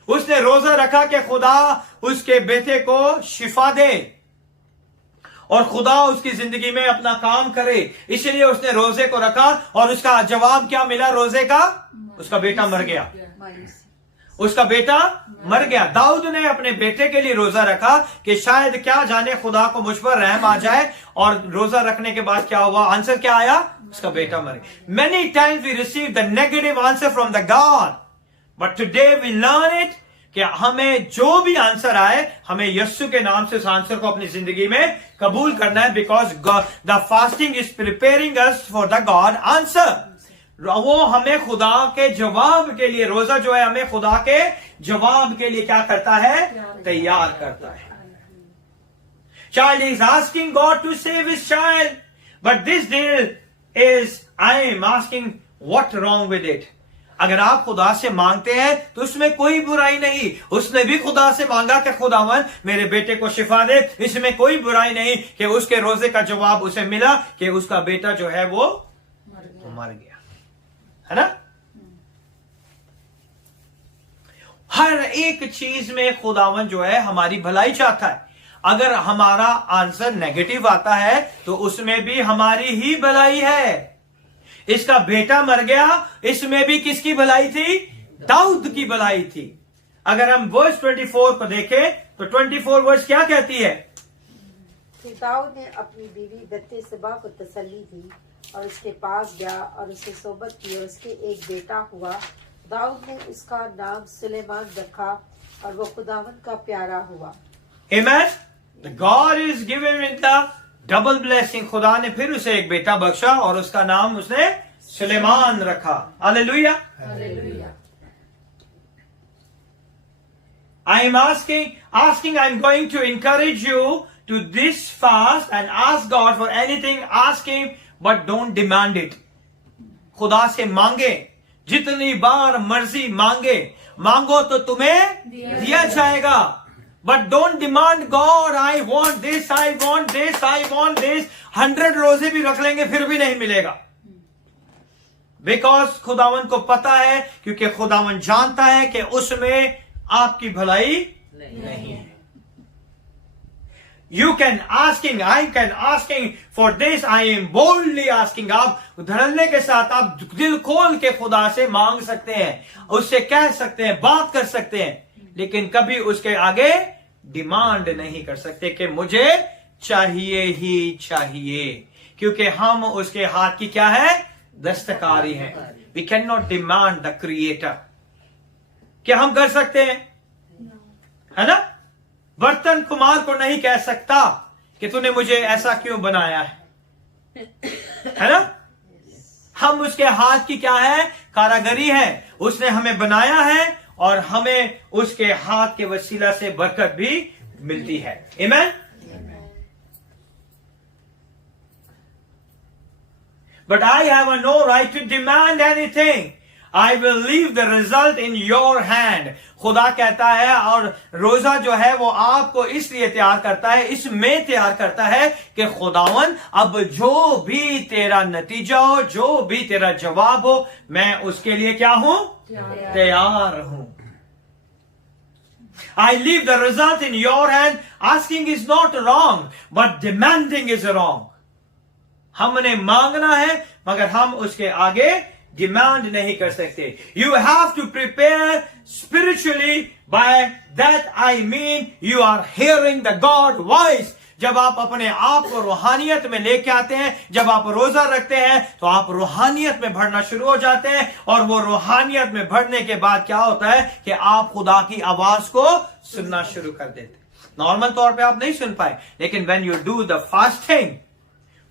उसने रोजा रखा कि खुदा उसके बेटे को शिफा दे और खुदा उसकी जिंदगी में अपना काम करे, इसलिए उसने रोजे को रखा और उसका जवाब क्या मिला रोजे का? उसका बेटा मर गया। उसका बेटा मर गया। दाऊद ने अपने बेटे के लिए रोजा रखा कि शायद क्या जाने खुदा को मुझ पर रहम आ जाए, और रोजा रखने के बाद क्या हुआ? आंसर क्या आया? उसका बेटा मर गया। Many times we receive the negative answer from the God, but today we learn it कि हमें जो भी आंसर आए हमें यीशु के नाम से उस आंसर को अपनी जिंदगी में कबूल करना है। Because the fasting is preparing us for the God answer. वो हमें खुदा के जवाब के लिए, रोजा जो है हमें खुदा के जवाब के लिए क्या करता है? तैयार करता है। Child is asking God to save his child, but this deal is I am asking what wrong with it. अगर आप खुदा से मांगते हैं तो उसमें कोई बुराई नहीं। उसने भी खुदा से मांगा कि खुदावन मेरे बेटे को शिफा दे, इसमें कोई बुराई नहीं कि उसके रोजे का जवाब उसे मिला कि उसका बेटा जो है वो मर गया, है ना? हर एक चीज में खुदावन जो है हमारी भलाई चाहता है। अगर हमारा आंसर नेगेटिव आता है तो उसमें भी हमारी ही भलाई है। इसका बेटा मर गया, इसमें भी किसकी भलाई थी? दाऊद की भलाई थी। अगर हम वर्स 24 को देखें तो 24 वर्स क्या कहती है? फिर दाऊद ने अपनी बीवी बत्शेबा को तसल्ली दी और उसके पास गया और उससे सोबत की और उसके एक बेटा हुआ। दाऊद ने उसका नाम सुलेमान रखा और वो खुदावन का प्यारा हुआ। Amen. God is giving the double blessing, खुदा ने फिर उसे एक बेटा बख्शा और उसका नाम उसने सुलेमान रखा। Hallelujah. I am asking, I'm going to encourage you to this fast and ask God for anything, ask Him, but don't demand it. खुदा से मांगे, जितनी बार मर्जी मांगे, मांगो तो तुम्हें दिया जाएगा। But don't demand God, I want this, I want this, I want this. 100 रोजे भी रख लेंगे फिर भी नहीं मिलेगा। Because खुदावन को पता है, क्योंकि खुदावन जानता है कि उसमें आपकी भलाई नहीं है। You can asking, I can asking for this, I am boldly asking। आप धड़ल्ले के साथ आप दिल खोल के खुदा से मांग सकते हैं, उससे कह सकते हैं, बात कर सकते हैं, लेकिन कभी उसके आगे डिमांड नहीं कर सकते कि मुझे चाहिए ही चाहिए, क्योंकि हम उसके हाथ की क्या है, दस्तकारी हैं। We cannot demand the creator। क्या हम कर सकते हैं? है ना? बर्तन कुमार को नहीं कह सकता कि तूने मुझे ऐसा क्यों बनाया है ना? हम उसके हाथ की क्या है, कारागरी है, उसने हमें बनाया है और हमें उसके हाथ के वसीला से बरकत भी मिलती है। आमीन। But I have no right to demand anything। I will leave the result in your hand। खुदा कहता है, और रोजा जो है वो आपको इसलिए तैयार करता है, इसमें तैयार करता है कि खुदावन अब जो भी तेरा नतीजा हो, जो भी तेरा जवाब हो, मैं उसके लिए क्या हूं, तैयार हूं। I leave the result in your hand। Asking is not wrong, but demanding is wrong। हमने मांगना है मगर हम उसके आगे डिमांड नहीं कर सकते। You have to prepare spiritually। By that I mean you are hearing the God voice। जब आप अपने आप को रूहानियत में लेके आते हैं, जब आप रोजा रखते हैं, तो आप रूहानियत में बढ़ना शुरू हो जाते हैं, और वो रूहानियत में बढ़ने के बाद क्या होता है कि आप खुदा की आवाज को सुनना शुरू कर देते। नॉर्मल तौर पे आप नहीं सुन पाए, लेकिन when you do the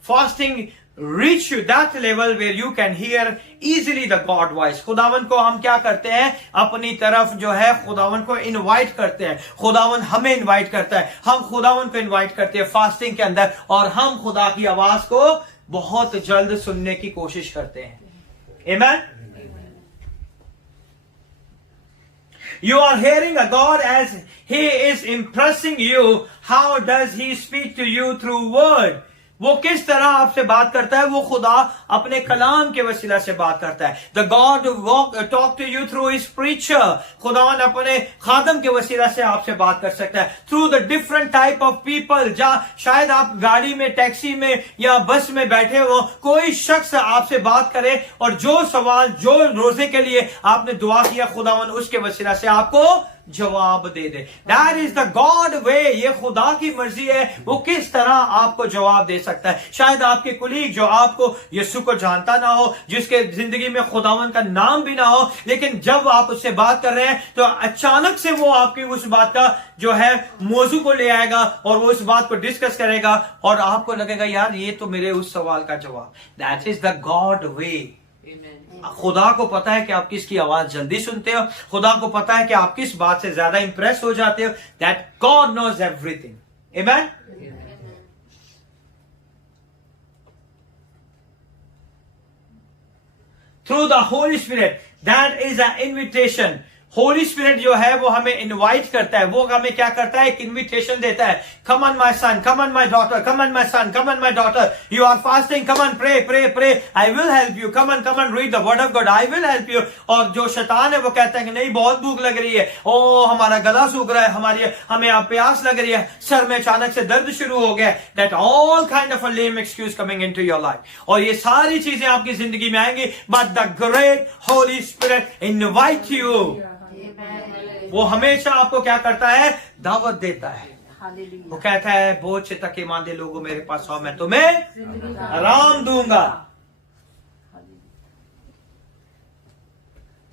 fasting reach you that level where you can hear easily the God voice। खुदावन को हम क्या करते हैं, अपनी तरफ जो है खुदावन को इनवाइट करते हैं, खुदावन हमें इनवाइट करता है, हम खुदावन को इनवाइट करते हैं फास्टिंग के अंदर, और हम खुदा की आवाज को बहुत जल्द सुनने की कोशिश करते हैं। आमीन। You are hearing a God as He is impressing you। How does He speak to you through word? वो किस तरह आपसे बात करता है, वो खुदा अपने कलाम के वसीला से बात करता है। The God talk to you through His preacher। खुदावन अपने खादम के वसीला से आपसे बात कर सकता है। Through the different type of people। शायद आप गाड़ी में, टैक्सी में या बस में बैठे हो, कोई शख्स आपसे बात करे, और जो सवाल, जो रोजे के लिए आपने दुआ किया, खुदावन उसके वसीला से आपको जवाब दे दे। That is the God way। ये खुदा की मर्जी है, वो किस तरह आपको जवाब दे सकता है। शायद आपके कुलीग जो आपको यीशु को जानता ना हो, जिसके जिंदगी में खुदावन का नाम भी ना हो, लेकिन जब आप उससे बात कर रहे हैं तो अचानक से वो आपकी उस बात का जो है मौजू को ले आएगा और वो उस बात को डिस्कस करेगा, और आपको लगेगा यार ये तो मेरे उस सवाल का जवाब। That is the God way। खुदा को पता है कि आप किसकी आवाज जल्दी सुनते हो, खुदा को पता है कि आप किस बात से ज्यादा इंप्रेस हो जाते हो। That God knows everything. Amen. Through the holy spirit, that is a invitation. Holy spirit जो है वो हमें इनवाइट करता है, वो हमें क्या करता है, एक इन्विटेशन देता है। Come on my son, come on my daughter, come on my son, come on my daughter, you are fasting, come on pray pray pray, I will help you, come on read the word of God, I will help you. और जो शैतान है वो कहता है कि नहीं बहुत भूख लग रही है, ओ हमारा गला सूख रहा है, हमें प्यास लग रही है, सर में अचानक से दर्द शुरू हो गया। That all kind of a lame excuse coming into your life. और ये सारी चीजें आपकी जिंदगी में आएंगी, but the great Holi spirit invite you. वो हमेशा आपको क्या करता है, दावत देता है। वो कहता है बोझ से थके मांदे लोगों मेरे पास आओ, मैं तुम्हें आराम दूंगा।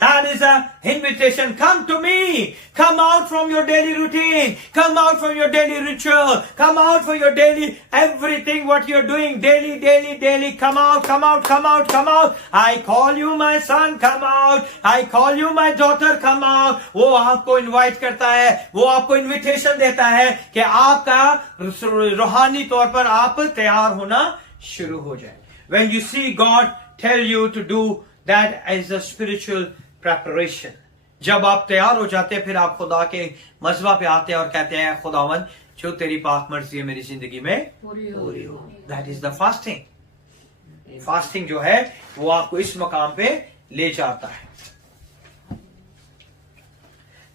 That is a invitation. Come to me. Come out from your daily routine. Come out from your daily ritual. Come out for your daily everything what you're doing daily, daily, daily. Come out, come out, come out, come out. I call you my son, come out. I call you my daughter, come out. वो आपको invite करता है, वो आपको invitation देता है कि आपका रूहानी तौर पर आप तैयार होना शुरू हो जाए. When you see God tell you to do that as a spiritual preparation. जब आप तैयार हो जाते हैं फिर आप खुदा के मज़बा पे आते हैं और कहते हैं खुदावन जो तेरी पाक मर्जी है मेरी जिंदगी में पूरी हो. That is the fasting. Fasting जो है वो आपको इस मकाम पे ले जाता है.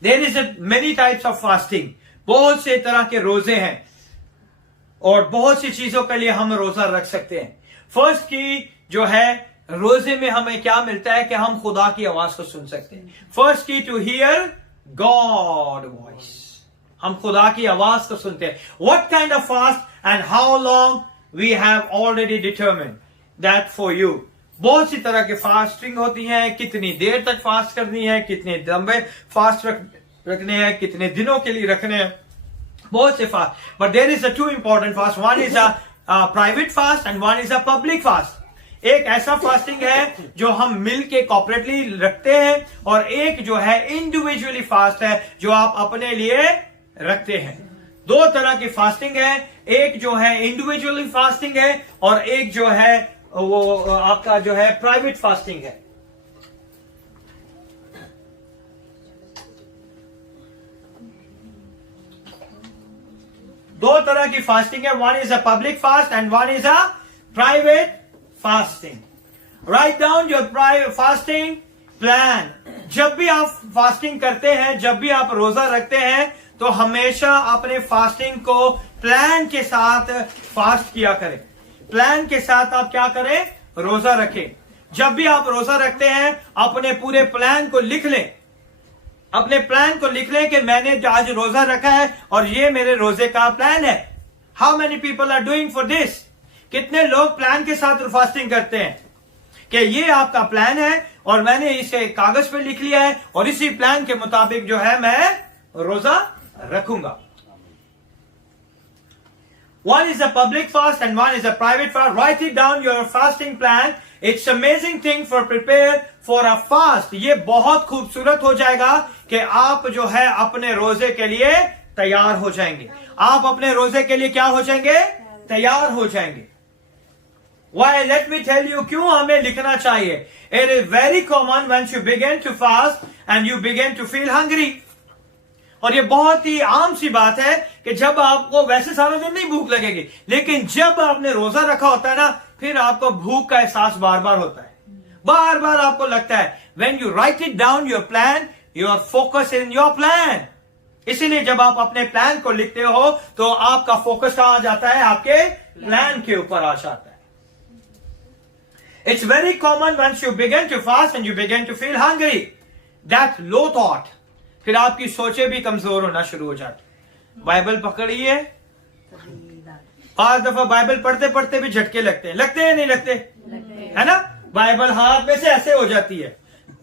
There is many types of fasting. बहुत से तरह के रोजे हैं और बहुत सी चीजों के लिए हम रोजा रख सकते हैं. फर्स्ट की जो है रोजे में हमें क्या मिलता है कि हम खुदा की आवाज को सुन सकते हैं. फर्स्ट की टू हियर गॉड वॉइस. हम खुदा की आवाज को सुनते हैं. What kind of fast and how long we have already determined that for you. बहुत सी तरह के फास्टिंग होती हैं. कितनी देर तक फास्ट करनी है, कितने लंबे फास्ट रखने हैं, कितने दिनों के लिए रखने हैं. बहुत से fast. But there is a two important fast. One is a private fast and one is a public fast. एक ऐसा फास्टिंग है जो हम मिल के कॉपरेटली रखते हैं और एक जो है इंडिविजुअली फास्ट है जो आप अपने लिए रखते हैं. दो तरह की फास्टिंग है. एक जो है इंडिविजुअली फास्टिंग है और एक जो है वो आपका जो है प्राइवेट फास्टिंग है. दो तरह की फास्टिंग है. One is a public fast and one is a private fasting. Write down your private fasting plan. जब भी आप फास्टिंग करते हैं, जब भी आप रोजा रखते हैं तो हमेशा अपने फास्टिंग को प्लान के साथ फास्ट किया करें. प्लान के साथ आप क्या करें, रोजा रखें. जब भी आप रोजा रखते हैं अपने पूरे प्लान को लिख लें. अपने प्लान को लिख लें कि मैंने आज रोजा रखा है और ये मेरे रोजे का प्लान है. How many people are doing for this. कितने लोग प्लान के साथ फास्टिंग करते हैं कि ये आपका प्लान है और मैंने इसे कागज पे लिख लिया है और इसी प्लान के मुताबिक जो है मैं रोजा रखूंगा. One is a public fast and one is a private fast. Write it down your fasting plan. It's amazing thing for prepare for a fast. ये बहुत खूबसूरत हो जाएगा कि आप जो है अपने रोजे के लिए तैयार हो जाएंगे. आप अपने रोजे के लिए क्या हो जाएंगे, तैयार हो जाएंगे. Why? Let me tell you क्यों हमें लिखना चाहिए. It is very common once you begin to fast and you begin to feel hungry. और ये बहुत ही आम सी बात है कि जब आपको वैसे सारा दिन नहीं भूख लगेगी, लेकिन जब आपने रोजा रखा होता है ना फिर आपको भूख का एहसास बार बार होता है. बार बार आपको लगता है. When you write it down your plan, your focus in your plan. इसीलिए जब आप अपने प्लान को लिखते हो तो आपका फोकस कहां आ जाता है, आपके प्लान के ऊपर आ जाता है. It's very common once you begin to fast and you begin to feel hungry. That low thought. फिर आपकी सोचें भी कमजोर होना शुरू हो जाती. बाइबल पकड़िए. 5 दफा बाइबल पढ़ते पढ़ते भी झटके लगते हैं. लगते हैं नहीं लगते, है ना. बाइबल हाथ में से ऐसे हो जाती है,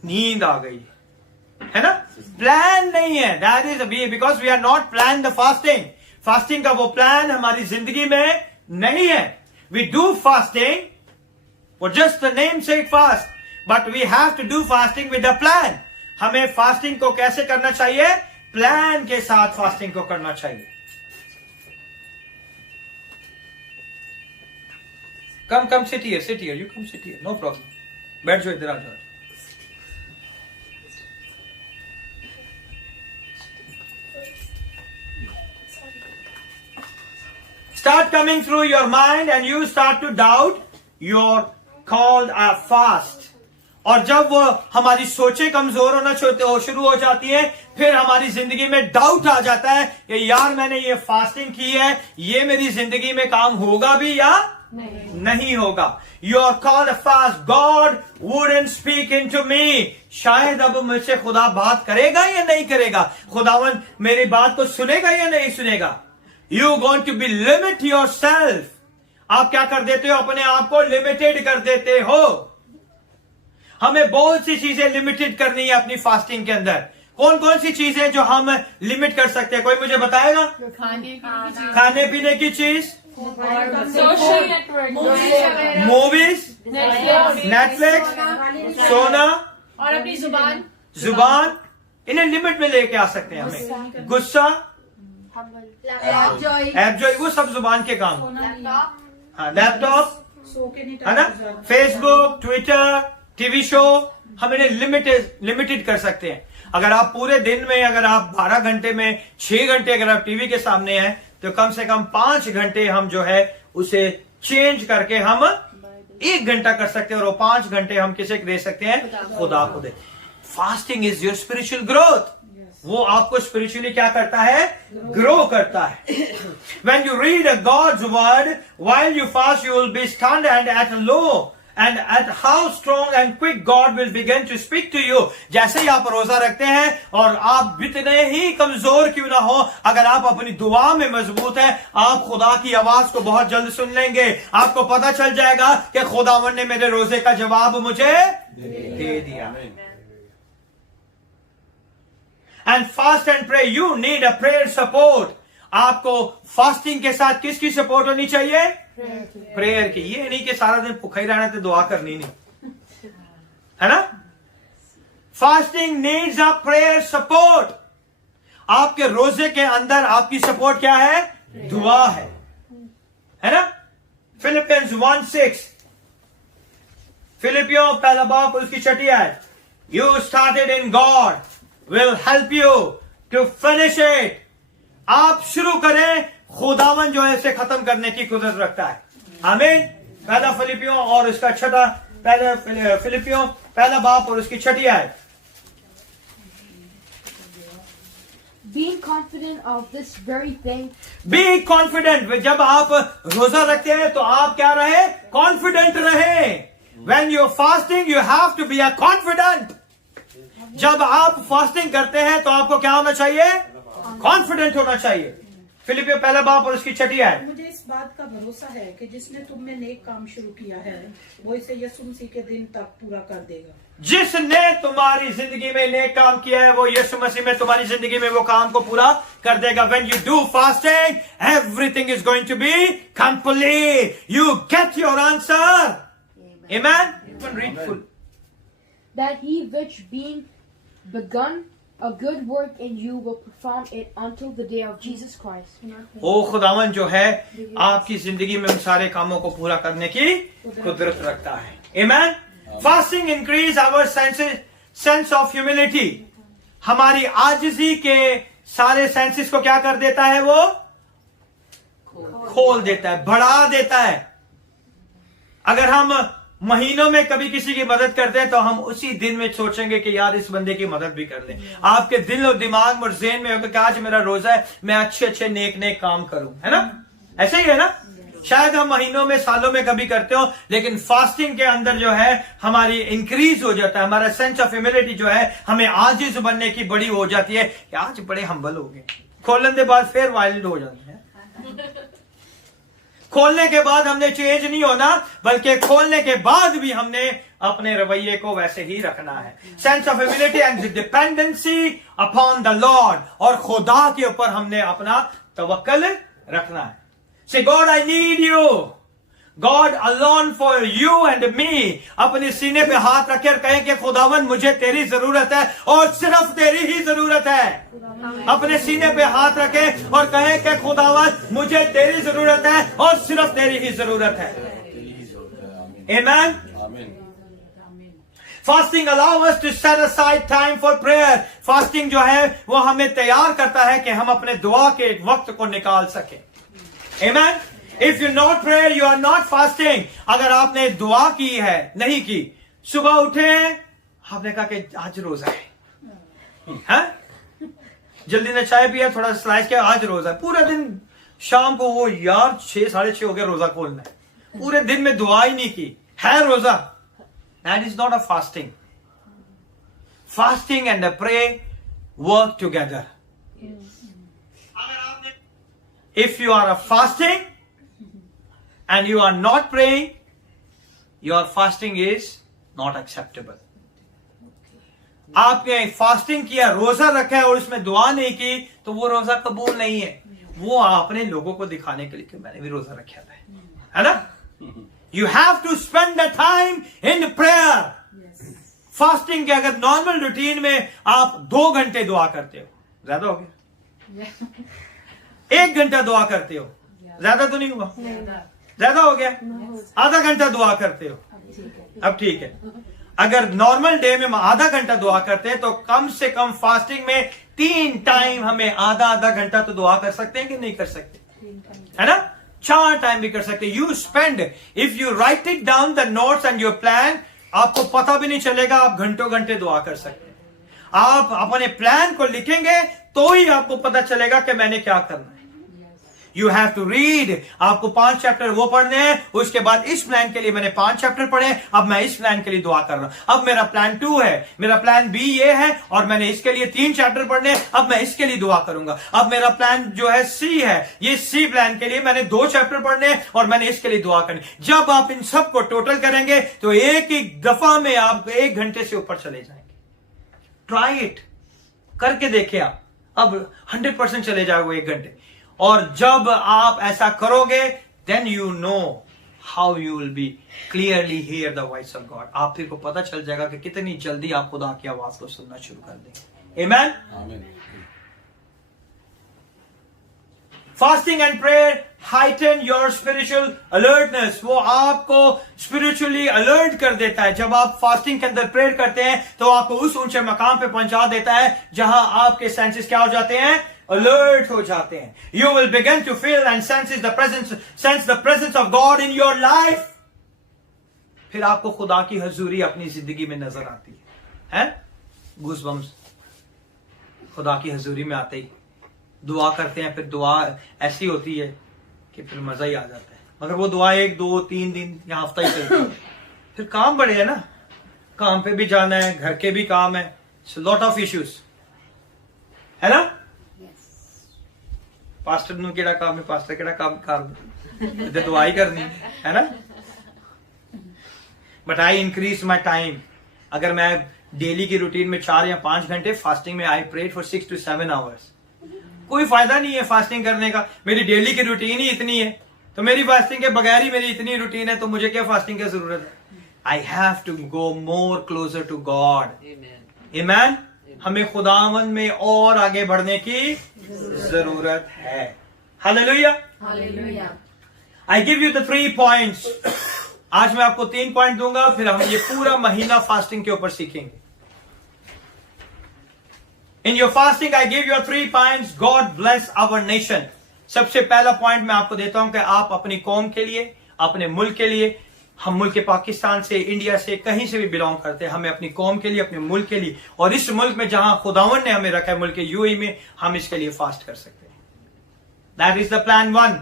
नींद आ गई, है ना. प्लान नहीं है. That is because we are not plan the fasting. Fasting का वो प्लान हमारी जिंदगी में नहीं है. We do fasting for just the namesake fast, but we have to do fasting with a plan. हमें फास्टिंग को कैसे करना चाहिए, प्लान के साथ फास्टिंग को करना चाहिए. come sit here, you come sit here, no problem. बैठ जाओ, इधर आ जाओ. Start coming through your mind and you start to doubt your called a fast. और जब वो हमारी सोचें कमजोर होना शुरू हो जाती है फिर हमारी जिंदगी में डाउट आ जाता है कि यार मैंने ये फास्टिंग की है, ये मेरी जिंदगी में काम होगा भी या नहीं होगा. You are called a fast. God wouldn't speak into me. शायद अब मुझसे खुदा बात करेगा या नहीं करेगा, खुदावन मेरी बात को सुनेगा या नहीं सुनेगा. You going to be limit yourself. आप क्या कर देते हो, अपने आप को लिमिटेड कर देते हो. हमें बहुत सी चीजें लिमिटेड करनी है अपनी फास्टिंग के अंदर। कौन कौन सी चीजें जो हम लिमिट कर सकते हैं, कोई मुझे बताएगा? खाने पीने की चीज, सोशल नेटवर्क, मूवीज, नेटफ्लिक्स, सोना, और अपनी जुबान, जुबान, इन्हें लिमिट में लेके आ सकते हैं हमें। गुस्सा, एबजॉय, वो सब जुबान के काम। हाँ, लैपटॉप, सो के नहीं है ना, फेसबुक, ट्विटर, टीवी शो, हम इन्हें लिमिटेड कर सकते हैं। अगर आप पूरे दिन में, अगर आप 12 घंटे में 6 घंटे अगर आप टीवी के सामने हैं, तो कम से कम 5 घंटे हम जो है उसे चेंज करके हम 1 घंटा कर सकते हैं, और वो 5 घंटे हम किसे दे सकते हैं? खुदा को दे। Fasting is your spiritual growth. वो आपको स्पिरिचुअली क्या करता है? ग्रो करता है। When you read a God's word while you fast, you will be stunned and at how strong and quick God will begin to speak to you. जैसे ही आप रोजा रखते हैं, और आप जितने ही कमजोर क्यों ना हो, अगर आप अपनी दुआ में मजबूत है, आप खुदा की आवाज को बहुत जल्द सुन लेंगे। आपको पता चल जाएगा कि खुदावन ने मेरे रोजे का जवाब मुझे दे दिया। And fast and pray. You need a prayer support. आपको फास्टिंग के साथ किसकी सपोर्ट होनी चाहिए? प्रेयर की। ये नहीं कि सारा दिन भूखा ही रहना तो दुआ करनी नहीं, है ना। Fasting needs a prayer support. आपके रोजे के अंदर आपकी सपोर्ट क्या है? दुआ है ना। फिलिपियंस 1:6, फिलिपियों पहला बाब उसकी 6 आयत, you started in God will help you to finish it. आप शुरू करें, खुदावन जो है इसे खत्म करने की कुदरत रखता है। आमीन। पहला फिलिपियों और इसका 6, पहला फिलिपियों पहला बाप और उसकी 6 आयत। Being confident of this very thing. Be confident. जब आप रोजा रखते हैं तो आप क्या रहे? कॉन्फिडेंट रहे। When you're fasting, you have to be a confident. जब आप फास्टिंग करते हैं तो आपको क्या होना चाहिए? कॉन्फिडेंट होना चाहिए। फिलिपियों पहला बाप और उसकी 6 आयत। मुझे इस बात का भरोसा है कि जिसने तुम में नेक काम शुरू किया है, वो इसे यीशु मसीह के दिन तक पूरा कर देगा। जिसने तुम्हारी जिंदगी में नेक काम किया है, वो यीशु मसीह में तुम्हारी जिंदगी में वो काम को पूरा कर देगा। When you do fasting, everything is going to be complete. You get your answer. Amen. Read full. That he which being begun a good work in you will perform it until the day of Jesus Christ. ओ खुदावन जो है आपकी जिंदगी में उन सारे कामों को पूरा करने की कुदरत रखता है। Amen. Fasting increase our sense of humility. हमारी आजिज़ी के सारे सेंसेस को क्या कर देता है? वो खोल देता है, बढ़ा देता है। अगर हम महीनों में कभी किसी की मदद करते हैं तो हम उसी दिन में सोचेंगे कि यार इस बंदे की मदद भी कर लें। आपके दिल और दिमाग और ज़हन में होगा कि आज मेरा रोजा है, मैं अच्छे नेक काम करूं, है ना। ऐसे ही है ना। शायद हम महीनों में, सालों में कभी करते हो, लेकिन फास्टिंग के अंदर जो है हमारी इंक्रीज हो जाता है, हमारा सेंस ऑफ ह्यूमिलिटी जो है हमें आजिज़ बनने की बड़ी हो जाती है कि आज बड़े हम्बल हो गए। खोलने के बाद फिर वायलेंट हो जाते हैं। खोलने के बाद हमने चेंज नहीं होना, बल्कि खोलने के बाद भी हमने अपने रवैये को वैसे ही रखना है। Sense of humility and dependency upon the Lord, और खुदा के ऊपर हमने अपना तवक्कल रखना है। से God I need you, God alone for you and me. अपने सीने पे हाथ रखे और कहें कि खुदावन मुझे तेरी जरूरत है और सिर्फ तेरी ही जरूरत है। अपने सीने पे हाथ रखें और कहें कि खुदावन मुझे तेरी जरूरत है और सिर्फ तेरी ही जरूरत है। Amen. Fasting allow us to set aside time for prayer. Fasting जो है वो हमें तैयार करता है कि हम अपने दुआ के वक्त को निकाल सकें। Amen. If you not prayer you are not fasting. अगर आपने दुआ की है, नहीं की, सुबह उठे आपने कहा कि आज रोजा है, जल्दी ने चाय पिया, थोड़ा स्लाइस किया, आज रोजा है, पूरा दिन शाम को वो यार 6, 6:30 हो गया, रोजा खोलना है, पूरे दिन में दुआ ही नहीं की, है रोजा। That is not a fasting. Fasting and a pray work together. If you are a fasting and you are not praying, your fasting is not acceptable. आपने फास्टिंग किया, रोजा रखा है और उसमें दुआ नहीं की, तो वो रोजा कबूल नहीं है। वो आपने लोगों को दिखाने के लिए कि मैंने भी रोजा रखा है ना। You have to spend the time in prayer. Fasting के अगर नॉर्मल रूटीन में आप 2 घंटे दुआ करते हो, ज्यादा हो गया। 1 घंटा दुआ करते हो, ज्यादा तो नहीं हुआ, ज्यादा हो गया। आधा घंटा दुआ करते हो, अब ठीक है। अगर नॉर्मल डे में हम आधा घंटा दुआ करते हैं, तो कम से कम फास्टिंग में 3 टाइम हमें आधा आधा घंटा तो दुआ कर सकते हैं कि नहीं कर सकते, है ना। 4 टाइम भी कर सकते हैं। You spend, if you right it down the notes and your plan, आपको पता भी नहीं चलेगा, आप घंटों घंटे दुआ कर सकते हैं। आप अपने प्लान को लिखेंगे तो ही आपको पता चलेगा कि मैंने क्या करना है। यू हैव टू रीड, आपको 5 चैप्टर वो पढ़ने हैं, उसके बाद इस प्लान के लिए मैंने 5 चैप्टर पढ़े, अब मैं इस प्लान के लिए दुआ कर रहा हूं। अब मेरा प्लान 2 है, मेरा प्लान बी ये है, और मैंने इसके लिए 3 चैप्टर पढ़ने, अब मैं इसके लिए दुआ करूंगा। अब मेरा प्लान जो है सी है, ये सी प्लान के लिए मैंने 2 चैप्टर पढ़ने और मैंने इसके लिए दुआ करनी। जब आप इन सबको टोटल करेंगे तो एक ही दफा में आप 1 घंटे से ऊपर चले जाएंगे। ट्राई इट, करके देखें आप, अब 100% चले जाओगे 1 घंटे। और जब आप ऐसा करोगे, then you know how you will be clearly hear the voice of God. आप फिर को पता चल जाएगा कि कितनी जल्दी आप खुदा की आवाज को सुनना शुरू कर देंगे। आमीन। Fasting and prayer heighten your spiritual alertness. वो आपको स्पिरिचुअली अलर्ट कर देता है। जब आप फास्टिंग के अंदर प्रेयर करते हैं तो आपको उस ऊंचे मकाम पे पहुंचा देता है जहां आपके सेंसेस क्या हो जाते हैं, अलर्ट हो जाते हैं। You will begin to feel and sense the presence of God in your life. फिर आपको खुदा की हजूरी अपनी जिंदगी में नजर आती है। गूज़बम्स खुदा की हजूरी में आते ही दुआ करते हैं, फिर दुआ ऐसी होती है कि फिर मजा ही आ जाता है। मगर वो दुआ 1, 2, 3 दिन या हफ्ता ही चलती है। फिर काम बड़े है ना, काम पे भी जाना है, घर के भी काम है, लॉट ऑफ इश्यूज, है ना। पास्टर नु केड़ा काम है, पास्टर केड़ा काम कर दुआ ही करनी है ना। But I increase my time. अगर मैं डेली की रूटीन में 4 या 5 घंटे, फास्टिंग में I prayed for 6 to 7 hours. कोई फायदा नहीं है फास्टिंग करने का, मेरी डेली की रूटीन ही इतनी है, तो मेरी फास्टिंग के बगैर ही मेरी इतनी रूटीन है, तो मुझे क्या फास्टिंग की जरूरत है। I have to go more closer to God. Amen. हमें खुदावन में और आगे बढ़ने की जरूरत है। Hallelujah. I give you the 3 points. आज मैं आपको 3 पॉइंट दूंगा, फिर हम ये पूरा महीना फास्टिंग के ऊपर सीखेंगे। In your fasting I give your 3 points. God bless our nation. सबसे पहला पॉइंट मैं आपको देता हूं कि आप अपनी कौम के लिए, अपने मुल्क के लिए, हम मुल्क के पाकिस्तान से, इंडिया से, कहीं से भी बिलोंग करते हैं, हमें अपनी कौम के लिए, अपने मुल्क के लिए, और इस मुल्क में जहां खुदावन ने हमें रखा है, मुल्क यूएई में, हम इसके लिए फास्ट कर सकते हैं। That is the plan 1।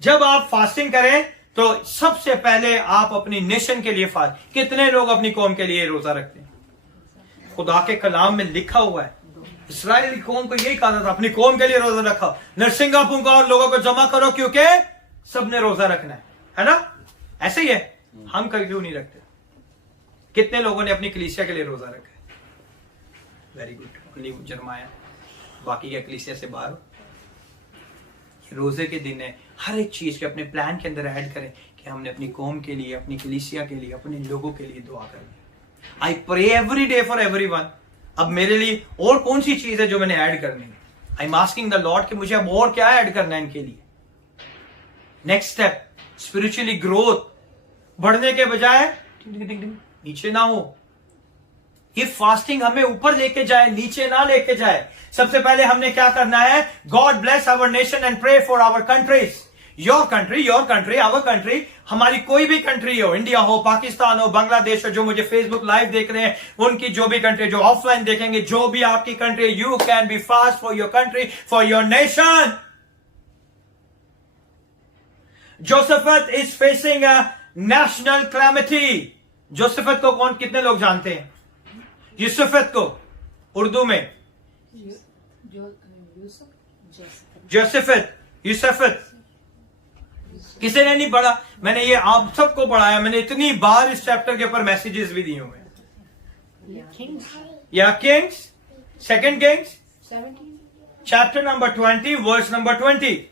जब आप फास्टिंग करें तो सबसे पहले आप अपनी नेशन के लिए फास्ट। कितने लोग अपनी कौम के लिए रोजा रखते हैं? खुदा के कलाम में लिखा हुआ है, इस्राएली कौम को यही कहा था, अपनी कौम के लिए रोजा रखा, नरसिंगा पुकारो, लोगों को जमा करो, क्योंकि सबने रोजा रखना है ना। ऐसे ही है, हम क्यों नहीं रखते? कितने लोगों ने अपनी कलीसिया के लिए रोजा रखा है? वेरी गुड, ओनली जरमाया, बाकी के कलीसिया से बाहर। रोजे के दिन है, हर एक चीज के अपने प्लान के अंदर ऐड करें कि हमने अपनी कौम के लिए, अपनी कलीसिया के लिए, अपने लोगों के लिए दुआ करनी। I pray every day for everyone. अब मेरे लिए और कौन सी चीज है जो मैंने ऐड करनी है? I am asking the Lord कि मुझे अब और क्या ऐड करना है इनके लिए। Next step, spiritually growth. बढ़ने के बजाय नीचे ना हो। ये फास्टिंग हमें ऊपर लेके जाए, नीचे ना लेके जाए। सबसे पहले हमने क्या करना है? God bless our nation and pray for our countries. Your country, our country, हमारी कोई भी कंट्री हो, इंडिया हो, पाकिस्तान हो, बांग्लादेश हो, जो मुझे फेसबुक लाइव देख रहे हैं, उनकी जो भी कंट्री, जो ऑफलाइन देखेंगे, जो भी आपकी country, you can be fast for your country, for your nation. Jehoshaphat is facing a national calamity. Jehoshaphat को कौन, कितने लोग जानते हैं? यूसुफत को उर्दू में जोसेफत, यूसुफत। किसी ने नहीं पढ़ा? मैंने ये आप सबको पढ़ाया, मैंने इतनी बार इस चैप्टर के ऊपर मैसेजेस भी दिए हुए हैं। Kings या Kings, second Kings 17. chapter number 20 verse number 20.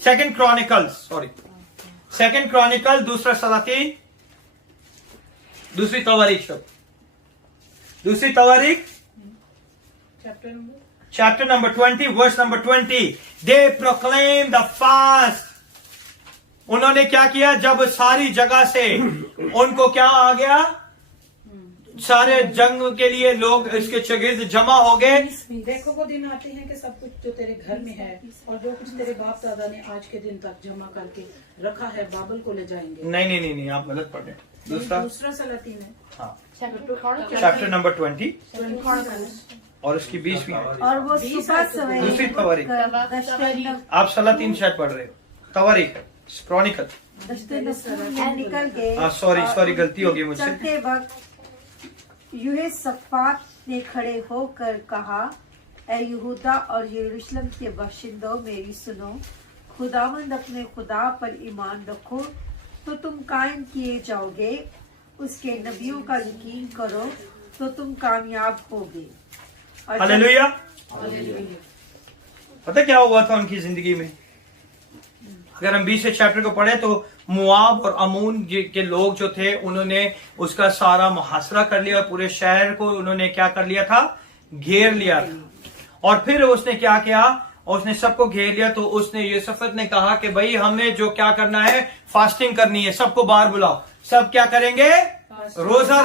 Second Chronicle दूसरा सलातीन, दूसरी तवारीख chapter number 20 verse number 20. They proclaim the fast. उन्होंने क्या किया? जब सारी जगह से उनको क्या आ गया, सारे जंग के लिए लोग इसके चगिर्द जमा हो गए। देखो वो दिन आते हैं कि सब कुछ जो तेरे घर में है और जो कुछ तेरे बाप दादा ने आज के दिन तक जमा करके रखा है बाबल को ले जाएंगे। नहीं, आप गलत पढ़ रहे। दूसरा सलातीन है। हाँ, Chapter चैप्टर नंबर 20 Chronicles. और उसकी 20वीं है। और वो सुबह सवेरे दूसरी तवारीख। दश्ते आप सलातीन शायद पढ़ रहे हो, तवारीख क्रॉनिकल। में निकल गए। सॉरी गलती हो गई मुझसे। चलते वक्त यूहसफात ने खड़े होकर कहा, ए यहूदा और यरूशलेम के बाशिंदों, मेरी सुनो। खुदावंद अपने खुदा पर ईमान रखो तो तुम कायम किए जाओगे। उसके नबियों का यकीन करो तो तुम कामयाब होगे। और हालेलुया। पता क्या हुआ था उनकी जिंदगी में? अगर हम 20 चैप्टर को पढ़े तो मुआब और अमून के लोग जो थे उन्होंने उसका सारा मुहासरा कर लिया और पूरे शहर को उन्होंने क्या कर लिया था? घेर लिया था। और फिर उसने क्या किया? उसने सबको घेर लिया तो उसने यूसुफ ने कहा कि भाई हमें जो क्या करना है, फास्टिंग करनी है, सबको बाहर बुलाओ। सब क्या करेंगे? रोजा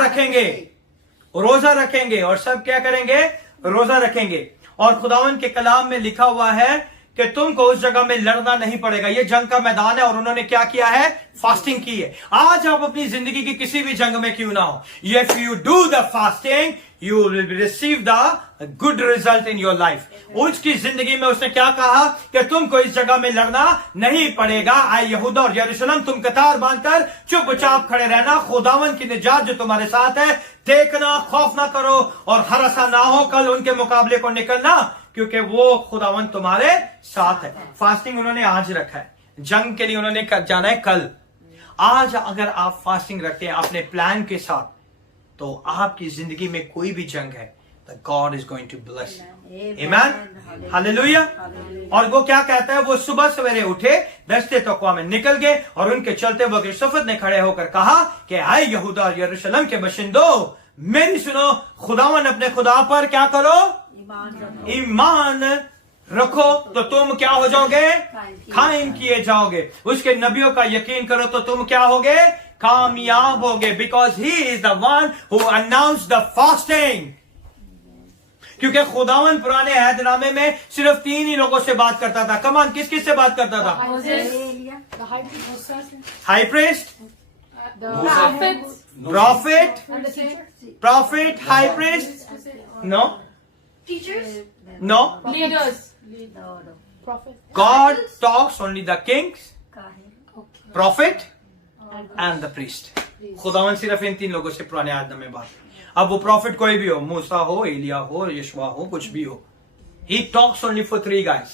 रखेंगे और सब क्या करेंगे? रोजा रखेंगे। और खुदावन के कलाम में लिखा हुआ है कि तुमको उस जगह में लड़ना नहीं पड़ेगा, ये जंग का मैदान है। और उन्होंने क्या किया है? फास्टिंग की है। आज आप अपनी जिंदगी की किसी भी जंग में क्यों ना हो, if you do the fasting you will receive the good result in your life. उसकी जिंदगी में उसने क्या कहा कि तुमको इस जगह में लड़ना नहीं पड़ेगा। आए यहूदा और यरूशलेम, तुम कतार बांधकर चुपचाप खड़े रहना। खुदावन की निजात जो तुम्हारे साथ है, देखना, खौफ ना करो और हरासा ना हो कल उनके मुकाबले को निकलना, क्योंकि वो खुदावन तुम्हारे साथ है। फास्टिंग उन्होंने आज रखा है, जंग के लिए उन्होंने जाना है कल। आज अगर आप फास्टिंग रखते हैं अपने प्लान के साथ, तो आपकी जिंदगी में कोई भी जंग है, the God is going to bless. Amen, hallelujah. और वो क्या कहता है? वो सुबह सवेरे उठे, दश्ते तक़वा में निकल गए और उनके चलते वक्त यूसुफ ने खड़े होकर कहा कि आए यहूदा और यरूशलेम के बशिंदों, मेरी सुनो। खुदावन अपने खुदा पर क्या करो? ईमान रखो तो तुम क्या हो जाओगे? कायम किए जाओगे। उसके नबियों का यकीन करो तो तुम क्या होगे? कामयाब होगे। Because he is the one who announce the fasting. क्योंकि खुदावन पुराने अहदनामे में सिर्फ 3 ही लोगों से बात करता था। कमान, किस किस से बात करता था? The high priest high priest, the profit, and the teacher. prophet, high priest? No, Teachers? no. Leaders. Prophet. God talks only the kings, prophet and the priest. खुदावन सिर्फ इन 3 लोगों से पुराने आदम में बात। अब वो प्रॉफिट कोई भी हो, मूसा हो, एलिया हो, यशवा हो, कुछ भी हो, he talks only for 3 guys.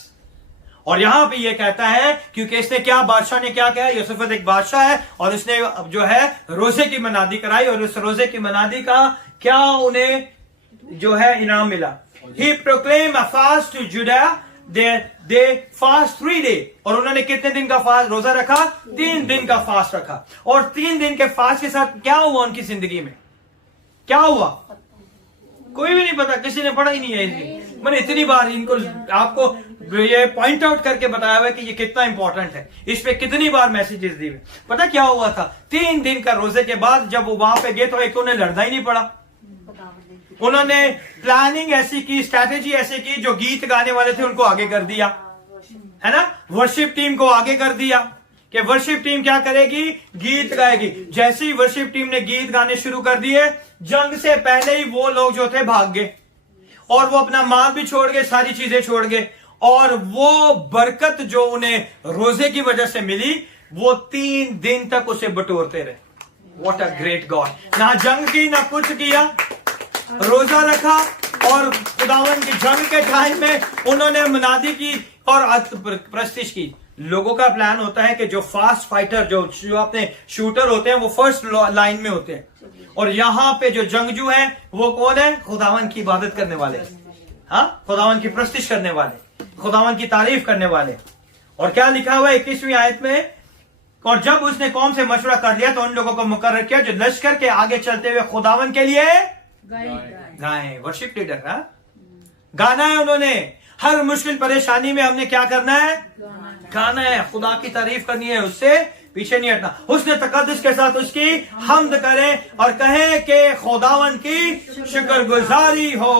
और यहां पे ये कहता है क्योंकि इसने क्या, बादशाह ने क्या किया? यूसुफ एक बादशाह है और इसने जो है रोजे की मनादी कराई और उस रोजे की मनादी का क्या उन्हें जो है इनाम मिला? He proclaimed a fast to Judah. They fast 3 days. और उन्होंने कितने दिन का फास्ट रोजा रखा? 3 दिन का फास्ट रखा। और 3 दिन के फास्ट के साथ क्या हुआ उनकी जिंदगी में? क्या हुआ? कोई भी नहीं पता, किसी ने पढ़ा ही नहीं है इसलिए मैंने इतनी बार इनको आपको ये पॉइंट आउट करके बताया हुआ है कि ये कितना इंपॉर्टेंट है। इस पे कितनी बार मैसेजेस दिए हुए। पता क्या हुआ था? 3 दिन का रोजे के बाद जब वो वहां पे गए तो एक तो उन्हें लड़ना ही नहीं पड़ा। उन्होंने प्लानिंग ऐसी की, स्ट्रैटेजी ऐसी की, जो गीत गाने वाले थे उनको आगे कर दिया, है ना। वर्शिप टीम को आगे कर दिया कि वर्शिप टीम क्या करेगी? गीत गाएगी। जैसे ही वर्शिप टीम ने गीत गाने शुरू कर दिए, जंग से पहले ही वो लोग जो थे भाग गए और वो अपना माल भी छोड़ गए, सारी चीजें छोड़ गए। और वो बरकत जो उन्हें रोजे की वजह से मिली, वो 3 दिन तक उसे बटोरते रहे। What a great God. ना जंग की, ना कुछ किया, रोजा रखा और खुदावन की जंग के टाइम में उन्होंने मनादी की और प्रस्तिश की। लोगों का प्लान होता है कि जो फास्ट फाइटर, जो अपने शूटर होते हैं, वो फर्स्ट लाइन में होते हैं और यहाँ पे जो जंगजू हैं वो कौन है? खुदावन की इबादत करने वाले, हाँ, खुदावन की प्रस्तिश करने वाले, खुदावन की तारीफ करने वाले। और क्या लिखा हुआ है 21वीं आयत में? और जब उसने कौम से मशवरा कर लिया तो उन लोगों को मुकर्रर किया जो लश्कर के आगे चलते हुए खुदावन के लिए गाएं। वर्शिप लीडर, हाँ, गाना है उन्होंने। हर मुश्किल परेशानी में हमने क्या करना है? गाना है, खुदा की तारीफ करनी है, उससे पीछे नहीं हटना। हुस्न तकद्दुस के साथ उसकी हम्द करें और कहें कि खुदावन की शुक्रगुजारी हो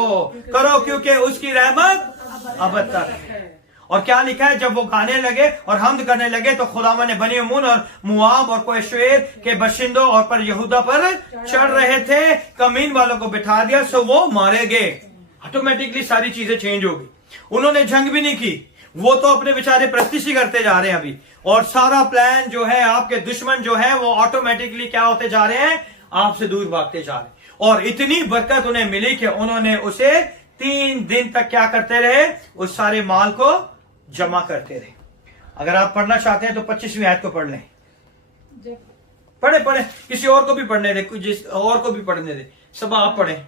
करो क्योंकि उसकी रहमत अब तक है। और क्या लिखा है? जब वो गाने लगे और हम्द करने लगे तो खुदावन ने बनी उमून और मुआब और कोशेर के बशिंदों और पर यहूदा पर चढ़ रहे थे कमीन वालों को बिठा दिया, सो वो मारे गए। ऑटोमेटिकली सारी चीजें चेंज हो गई। उन्होंने जंग भी नहीं की, वो तो अपने बेचारे प्रस्तिशी करते जा रहे हैं अभी। और सारा प्लान जो है, आपके दुश्मन जो है वो ऑटोमेटिकली क्या होते जा रहे हैं? आपसे दूर भागते जा रहे हैं। और इतनी बरकत उन्हें मिली कि उन्होंने उसे 3 दिन तक क्या करते रहे? उस सारे माल को जमा करते रहे। अगर आप पढ़ना चाहते हैं तो 25वीं आयत को पढ़ लें। पढ़े किसी और को भी पढ़ने दे, जिस और को भी पढ़ने दे, सब आप पढ़ें।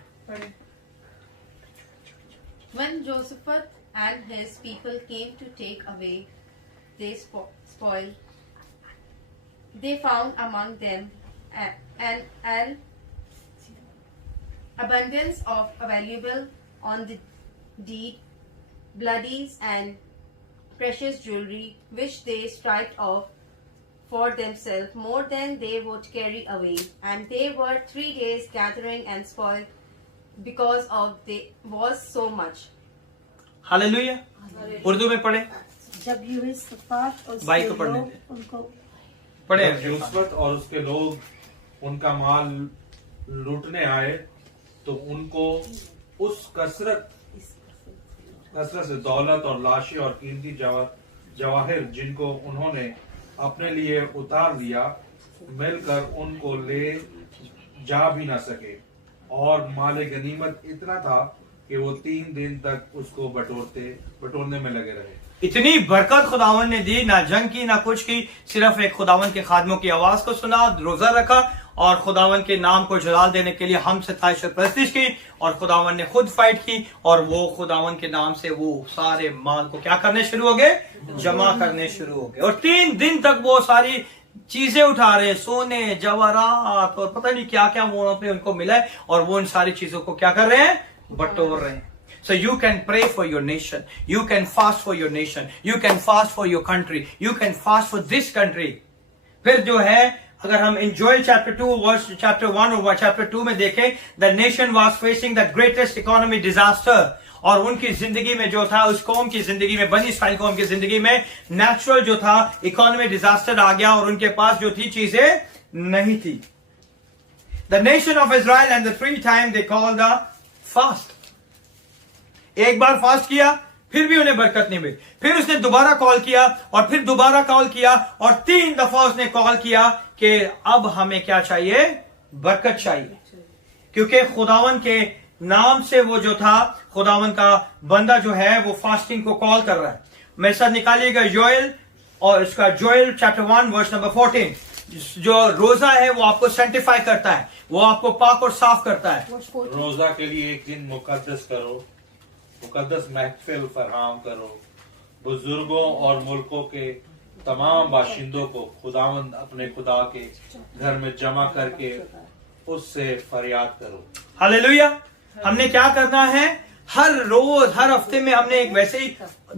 When Josaphat and his people came to take away their spoil, they found among them an abundance of valuable on the deed, bloodies and precious jewelry, which they striped off for themselves more than they would carry away. And they were 3 days gathering and spoil because of they was so much. Hallelujah. Urdu में पढ़े, जब यूसुफ और भाई को उसके पढ़ने लोग दे। उनको पढ़े। जब यूसुफ और उसके लोग उनका माल लूटने आए तो उनको उस कसरत से दौलत और लाशें और कीमती जवाहिर जिनको उन्होंने अपने लिए उतार लिया मिलकर उनको ले जा भी न सके। और माले गनीमत इतना था कि वो 3 दिन तक उसको बटोरने में लगे रहे। इतनी बरकत खुदावन ने दी, ना जंग की ना कुछ की, सिर्फ एक खुदावन के खादमों की आवाज को सुना, रोजा रखा और खुदावन के नाम को जलाल देने के लिए हम सताइश और प्रस्तिश की। और खुदावन ने खुद फाइट की और वो खुदावन के नाम से वो सारे माल को क्या करने शुरू हो गए? जमा करने शुरू हो गए। और 3 दिन तक वो सारी चीजें उठा रहे, सोने, जवाहरात और पता नहीं क्या क्या वहां पे उनको मिला है, और वो इन सारी चीजों को क्या कर रहे हैं? बटोर रहे हैं। So you can pray for your nation. You can fast for your nation. You can fast for your country. You can fast for this country. फिर जो है, अगर हम in Joel chapter 2 verse chapter 1 और chapter 2 में देखें, the nation was facing the greatest economic disaster. और उनकी जिंदगी में जो था, उस कौम की जिंदगी में, बनी इस्राइल कौम की जिंदगी में नेचुरल जो था इकोनॉमिक डिजास्टर आ गया और उनके पास जो थी चीजें नहीं थी। The nation of Israel and the 3 times they called the fast. एक बार फास्ट किया, फिर भी उन्हें बरकत नहीं मिली। फिर उसने दोबारा कॉल किया और फिर दोबारा कॉल किया और 3 दफा उसने कॉल किया कि अब हमें क्या चाहिए? बरकत चाहिए। क्योंकि खुदावन के नाम से वो जो था, खुदावन का बंदा जो है वो फास्टिंग को कॉल कर रहा है। मेरे साथ निकालिएगा योएल और इसका जोएल चैप्टर 1 वर्स नंबर 14। जो रोजा है वो आपको सेंटिफाई करता है, वो आपको पाक और साफ करता है। रोजा के लिए एक दिन मुकद्दस करो, मुकद्दस महफिल फराहम करो। बुजुर्गों और मुल्कों के तमाम बाशिंदों को खुदावंद अपने खुदा के घर में जमा करके उससे फरियाद करो। हालेलुया। हमने क्या करना है? हर रोज, हर हफ्ते में हमने एक वैसे ही,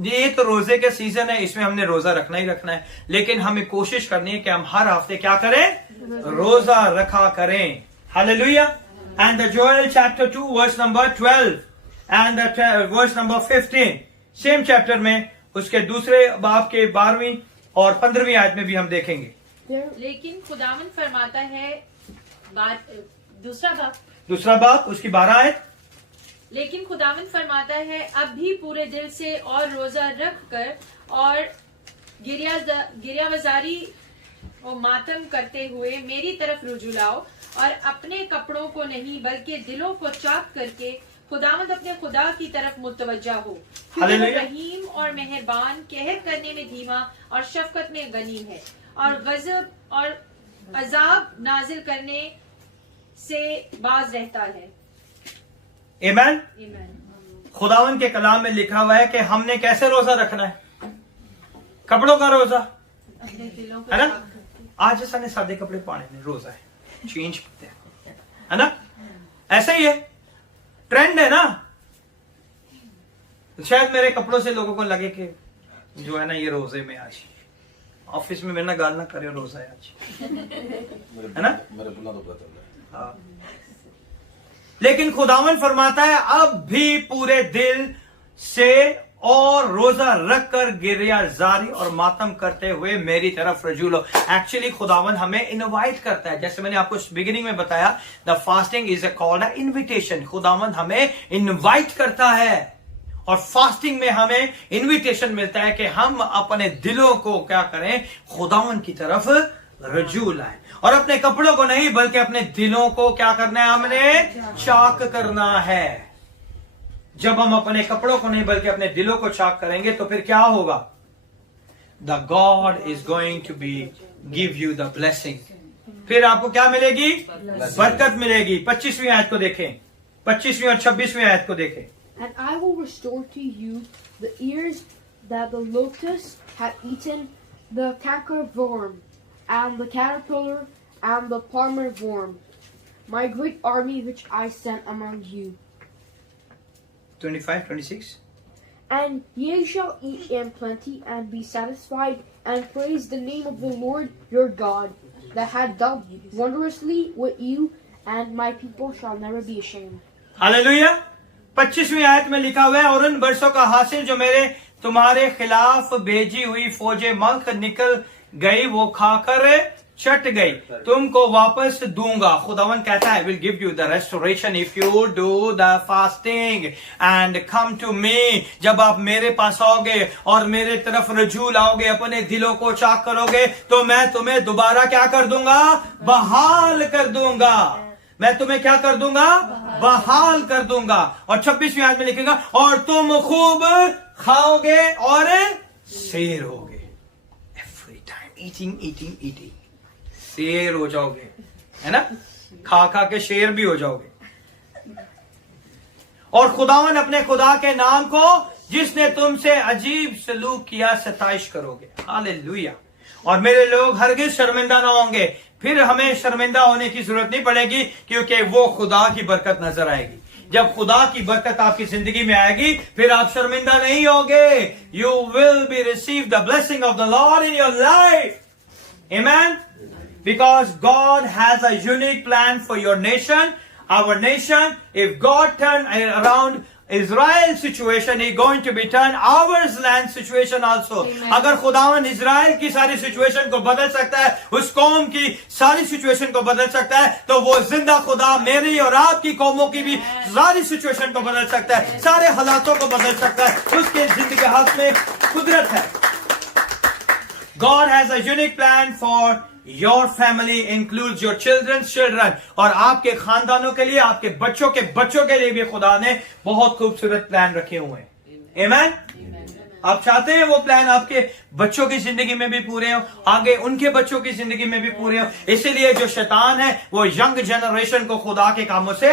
ये तो रोजे के सीजन है, इसमें हमने रोजा रखना ही रखना है, लेकिन हमें कोशिश करनी है कि हम हर हफ्ते क्या करें? रोजा रखा करें। Hallelujah. And the Joel chapter 2 verse number 12 and verse number 15, same chapter में उसके दूसरे बाब के 12वीं और 15वीं आयत में भी हम देखेंगे। लेकिन खुदावन फरमाता है, दूसरा बाब उसकी 12 आयत, लेकिन खुदावन फरमाता है, अब भी पूरे दिल से और रोजा रख कर और गिरियावजारी और मातम करते हुए मेरी तरफ रुजू लाओ और अपने कपड़ों को नहीं बल्कि दिलों को चाक करके खुदावंद अपने खुदा की तरफ मुतवज्जा हो, क्योंकि वो रहीम और मेहरबान, कहर करने में धीमा और शफकत में गनीम है, और गजब और अजाब नाजिल करने से बाज रहता है। आमीन। Amen. खुदावन के कलाम में लिखा हुआ है कि हमने कैसे रोजा रखना है, कपड़ों का रोजा, अपने दिलों को है ना। साफ करके। आज ऐसा ने सादे कपड़े पाने में रोजा है, चेंज करते हैं, है ना। ऐसा ही है, ट्रेंड है ना। शायद मेरे कपड़ों से लोगों को लगे कि जो है ना ये रोजे में आज ऑफिस में मेरे ना गाल ना करे, रोजा है आज, है ना। मेरे बुला तो पता चल रहा है। हाँ। लेकिन खुदावन फरमाता है अब भी पूरे दिल से और रोजा रख कर गिरिया जारी और मातम करते हुए मेरी तरफ रजू लो। एक्चुअली खुदावन हमें इनवाइट करता है, जैसे मैंने आपको बिगिनिंग में बताया, the fasting is a called a invitation. खुदावन हमें इनवाइट करता है और फास्टिंग में हमें इनविटेशन मिलता है कि हम अपने दिलों को क्या करें, खुदावन की तरफ रजू लाएं, और अपने कपड़ों को नहीं बल्कि अपने दिलों को क्या करना है, हमने चाक करना है। जब हम अपने कपड़ों को नहीं बल्कि अपने दिलों को चाक करेंगे तो फिर क्या होगा, the God is going to be give you the blessing. फिर आपको क्या मिलेगी, बरकत मिलेगी। 25वीं आयत को देखें, 25वीं और 26वीं आयत को देखें। And I will restore to you the ears that the locust had eaten, the cankerworm, and the caterpillar, and the palmer worm, my great army which I sent among you. 25, 26. And ye shall eat in plenty and be satisfied, and praise the name of the Lord your God, that had dealt wondrously with you, and my people shall never be ashamed. Hallelujah. 25वीं आयत में लिखा हुआ है, और उन बरसों का हासिल जो मेरे तुम्हारे खिलाफ भेजी हुई फौजें मल्क निकल गई वो खाकर चट गई, तुमको वापस दूंगा। खुदावन कहता है, will give you the restoration if you do the fasting and come to me. जब आप मेरे पास आओगे और मेरे तरफ रजू लाओगे, अपने दिलों को चाक करोगे, तो मैं तुम्हें दोबारा क्या कर दूंगा, बहाल कर दूंगा। मैं तुम्हें क्या कर दूंगा, बहाल कर दूंगा। और 26वीं आयत में लिखेगा, और तुम खूब खाओगे और शेर होगे। Every time eating eating eating, शेर हो जाओगे, है ना। खा खा के शेर भी हो जाओगे। और खुदावन अपने खुदा के नाम को जिसने तुमसे अजीब सलूक किया सताइश करोगे। हालेलुया। और मेरे लोग हरगिज शर्मिंदा ना होंगे। फिर हमें शर्मिंदा होने की जरूरत नहीं पड़ेगी, क्योंकि वो खुदा की बरकत नजर आएगी। जब खुदा की बरकत आपकी जिंदगी में आएगी, फिर आप शर्मिंदा नहीं होगे। You will B receive the blessing of the Lord in your life. Amen. Because God has a unique plan for your nation, our nation. If God turned around Israel's situation, He's going to be turn our land situation also. अगर खुदावन Israel की सारी situation को बदल सकता है, उस कौम की सारी सिचुएशन को बदल सकता है, तो वो जिंदा खुदा मेरी और आपकी कौमों की भी सारी सिचुएशन को बदल सकता है, सारे हालातों को बदल सकता है। उसके जिंदगी के हाथ में कुदरत है। God has a unique plan for your family, includes your children's children, और आपके खानदानों के लिए, आपके बच्चों के बच्चों के लिए भी खुदा ने बहुत खूबसूरत प्लान रखे हुए हैं। आमेन। आप चाहते हैं वो प्लान आपके बच्चों की जिंदगी में भी पूरे हो, आगे उनके बच्चों की जिंदगी में भी पूरे हो। इसीलिए जो शैतान है वो यंग जनरेशन को खुदा के कामों से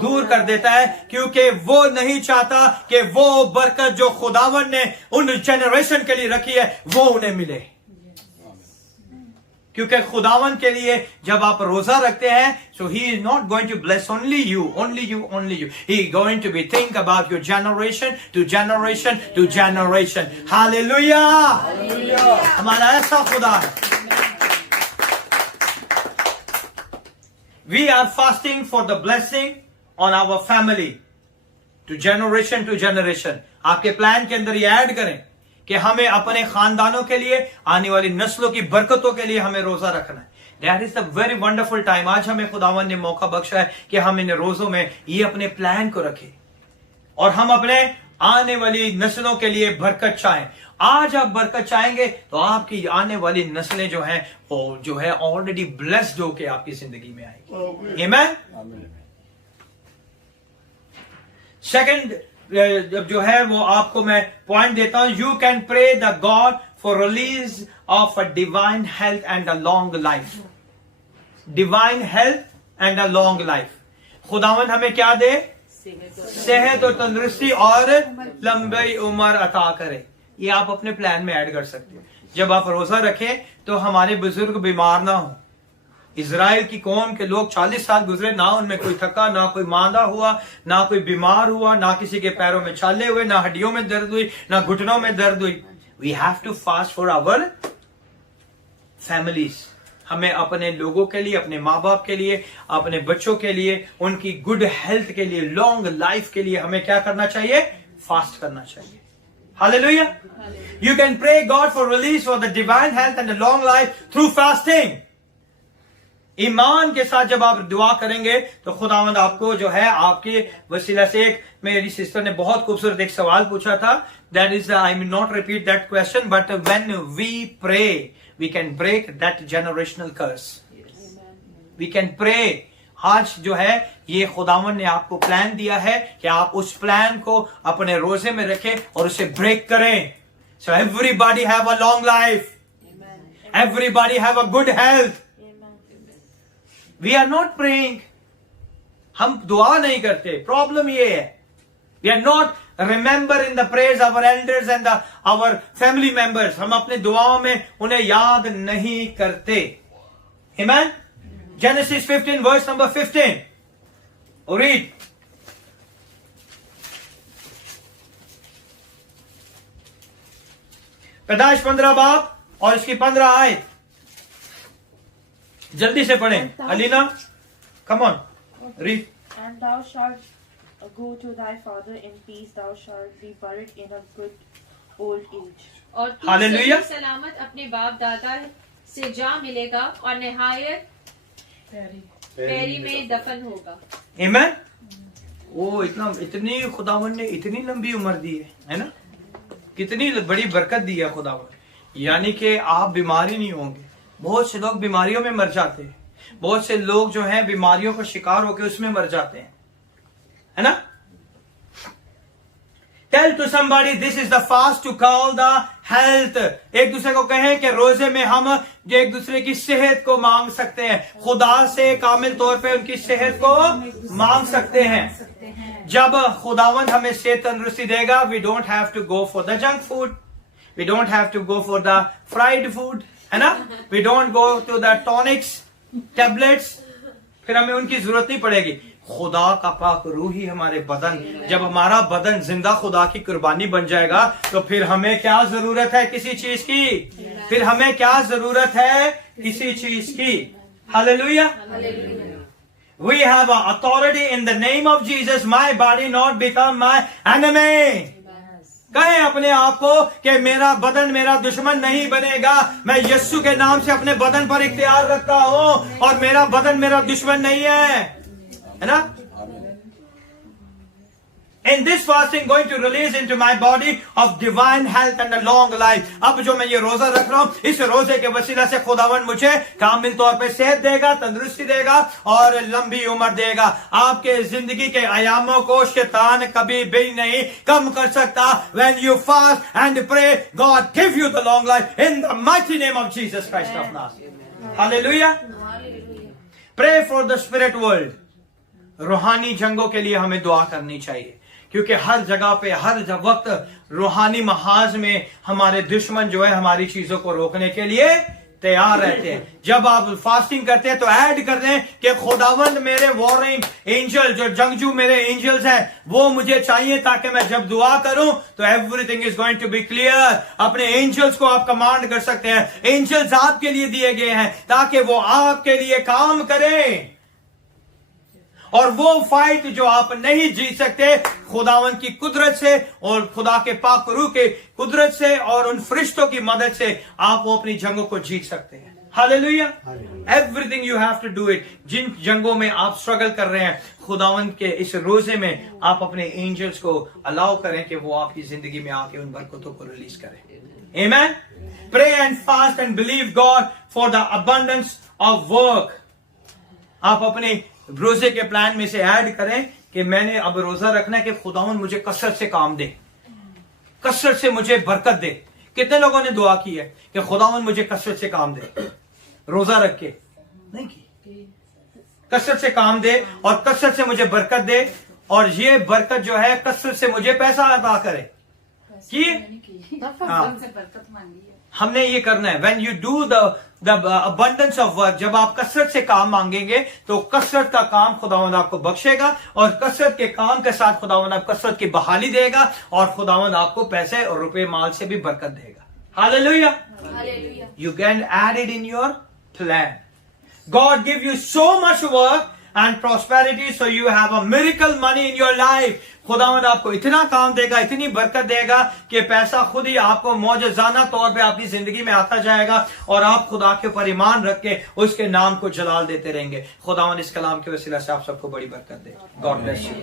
दूर कर देता है, क्योंकि वो नहीं चाहता कि वो बरकत जो खुदावन ने उन जनरेशन के लिए रखी है वो उन्हें मिले। क्योंकि खुदावन के लिए जब आप रोजा रखते हैं, so he is not going to bless only you, only you, only you. He is going to be think about your generation to generation to generation. Hallelujah! Hallelujah! हमारा ऐसा खुदा है। We are fasting for the blessing on our family to generation. आपके plan के अंदर ये add करें कि हमें अपने खानदानों के लिए, आने वाली नस्लों की बरकतों के लिए हमें रोजा रखना है। That is the very wonderful time. आज हमें खुदावन ने मौका बख्शा है कि हम इन रोजों में ये अपने प्लान को रखें और हम अपने आने वाली नस्लों के लिए बरकत चाहें। आज आप बरकत चाहेंगे तो आपकी आने वाली नस्लें जो हैं वो जो है ऑलरेडी ब्लेस्ड होके आपकी जिंदगी में आएंगी। आमीन। सेकंड जो है वो आपको मैं पॉइंट देता हूं, you can pray the God for release of a divine health and a long life. Divine health and a long life. खुदावंद हमें क्या दे? सेहत और तंदुरुस्ती और लंबी उम्र अता करे। ये आप अपने प्लान में ऐड कर सकते हैं। जब आप रोजा रखें तो हमारे बुजुर्ग बीमार ना हो। इजराइल की कौम के लोग 40 साल गुजरे, ना उनमें कोई थका, ना कोई मांदा हुआ, ना कोई बीमार हुआ, ना किसी के पैरों में छाले हुए, ना हड्डियों में दर्द हुई, ना घुटनों में दर्द हुई। We have to fast for our families. हमें अपने लोगों के लिए, अपने माँ बाप के लिए, अपने बच्चों के लिए, उनकी गुड हेल्थ के लिए, लॉन्ग लाइफ के लिए हमें क्या करना चाहिए? फास्ट करना चाहिए। Hallelujah. You can pray God for release for the divine health and the long life through fasting. ईमान के साथ जब आप दुआ करेंगे तो खुदावंद आपको जो है आपके वसीला से, एक मेरी सिस्टर ने बहुत खूबसूरत एक सवाल पूछा था, that is I will not repeat that question, but when we pray we can break that generational curse. We can pray. आज जो है ये खुदावन ने आपको प्लान दिया है कि आप उस प्लान को अपने रोजे में रखें और उसे ब्रेक करें। So everybody have a long life. Everybody have a good health. We are not praying. हम दुआ नहीं करते। प्रॉब्लम ये है, we are not remembering the prayers of our elders and our family members. हम अपने दुआओं में उन्हें याद नहीं करते। Amen. Genesis 15 verse number 15. Read. पैदाइश 15 बाब और इसकी 15 आयत। जल्दी से पढ़ें। Alina, come on, read. And thou shalt go to thy father in peace, thou shalt be buried in a good old age. और तू Hallelujah. सही सलामत अपने बाप दादा से जा मिलेगा और निहायत पैरी में दफन होगा। Amen. वो इतनी खुदावन ने इतनी लंबी उम्र दी है ना? कितनी बड़ी बरकत दी है खुदावन। यानी कि आप बीमारी नहीं होंगे। बहुत से लोग बीमारियों में मर जाते हैं। बहुत से लोग जो हैं बीमारियों का शिकार होकर उसमें मर जाते हैं, है ना? Tell to somebody this is the fast to call the health. एक दूसरे को कहें कि रोजे में हम एक दूसरे की सेहत को मांग सकते हैं। खुदा से कामिल तौर पे उनकी सेहत को मांग सकते हैं। जब खुदावंद हमें सेहत तंदुरुस्ती देगा, we don't have to go for the junk food. We don't have to go for the fried food, है ना? We don't go to the tonics, tablets. फिर हमें उनकी जरूरत नहीं पड़ेगी। खुदा का पाक रूह ही हमारे बदन, जब हमारा बदन जिंदा खुदा की कुर्बानी बन जाएगा तो फिर हमें क्या जरूरत है किसी चीज की? फिर हमें क्या जरूरत है किसी चीज की? Hallelujah. We have authority in the name of Jesus. My body not become my enemy. कहें अपने आप को कि मेरा बदन मेरा दुश्मन नहीं बनेगा। मैं यीशु के नाम से अपने बदन पर इख्तियार रखता हूं और मेरा बदन मेरा दुश्मन नहीं है ना? In this fasting going to release into my body of divine health and a long life. अब जो मैं ये रोजा रख रहा हूं, इस रोजे के वसीला से खुदावन मुझे कामिल तौर पे सेहत देगा, तंदुरुस्ती देगा और लंबी उम्र देगा। आपके जिंदगी के आयामों को शैतान कभी भी नहीं कम कर सकता। When you fast and pray, God give you the long life in the mighty name of Jesus Christ of Nazareth. Hallelujah. Pray for the spirit world. रूहानी जंगों के लिए हमें दुआ करनी चाहिए, क्योंकि हर जगह पे हर वक्त रूहानी महाज में हमारे दुश्मन जो है हमारी चीजों को रोकने के लिए तैयार रहते हैं। जब आप फास्टिंग करते हैं तो ऐड कर दें कि खुदावंद मेरे वॉरिंग एंजल, जो जंगजू मेरे एंजल्स हैं, वो मुझे चाहिए ताकि मैं जब दुआ करूं तो everything is going to be clear. अपने एंजल्स को आप कमांड कर सकते हैं। एंजल्स आपके लिए दिए गए हैं ताकि वो आपके लिए काम करें, और वो फाइट जो आप नहीं जीत सकते, खुदावन की कुदरत से और खुदा के पाक रूह के कुदरत से और उन फरिश्तों की मदद से आप वो अपनी जंगों को जीत सकते हैं। Hallelujah. Everything you have to do it. जिन जंगों में आप स्ट्रगल कर रहे हैं, खुदावन के इस रोजे में आप अपने एंजल्स को अलाउ करें कि वो आपकी जिंदगी में आके उन बरकतों को रिलीज करें। Amen. Pray and fast and believe God for the abundance of work. आप अपने रोजे के प्लान में से ऐड करें कि मैंने अब रोजा रखना है कि खुदावन मुझे कसरत से काम दे, कसरत से मुझे बरकत दे। कितने लोगों ने दुआ की है कि खुदावन मुझे कसरत से काम दे रोजा रख के? नहीं की। कसरत से काम दे और कसरत से मुझे बरकत दे, और ये बरकत जो है कसरत से मुझे पैसा अता करे। कि हाँ, से बरकत मांगी है। हमने ये करना है। When you do the abundance of work, जब आप कसरत से काम मांगेंगे तो कसरत का काम खुदावंद आपको बख्शेगा, और कसरत के काम के साथ खुदावंद आप कसरत की बहाली देगा, और खुदावंद आपको पैसे और रुपए माल से भी बरकत देगा। Hallelujah. You can add it in your plan. God give you so much work and prosperity, so you have a miracle money in your life. खुदावंद आपको इतना काम देगा, इतनी बरकत देगा कि पैसा खुद ही आपको मौजज़ाना तौर पे आपकी जिंदगी में आता जाएगा, और आप खुदा के ऊपर ईमान रख के उसके नाम को जलाल देते रहेंगे। खुदावंद इस कलाम के वसीला से आप सबको बड़ी बरकत दे। God bless you.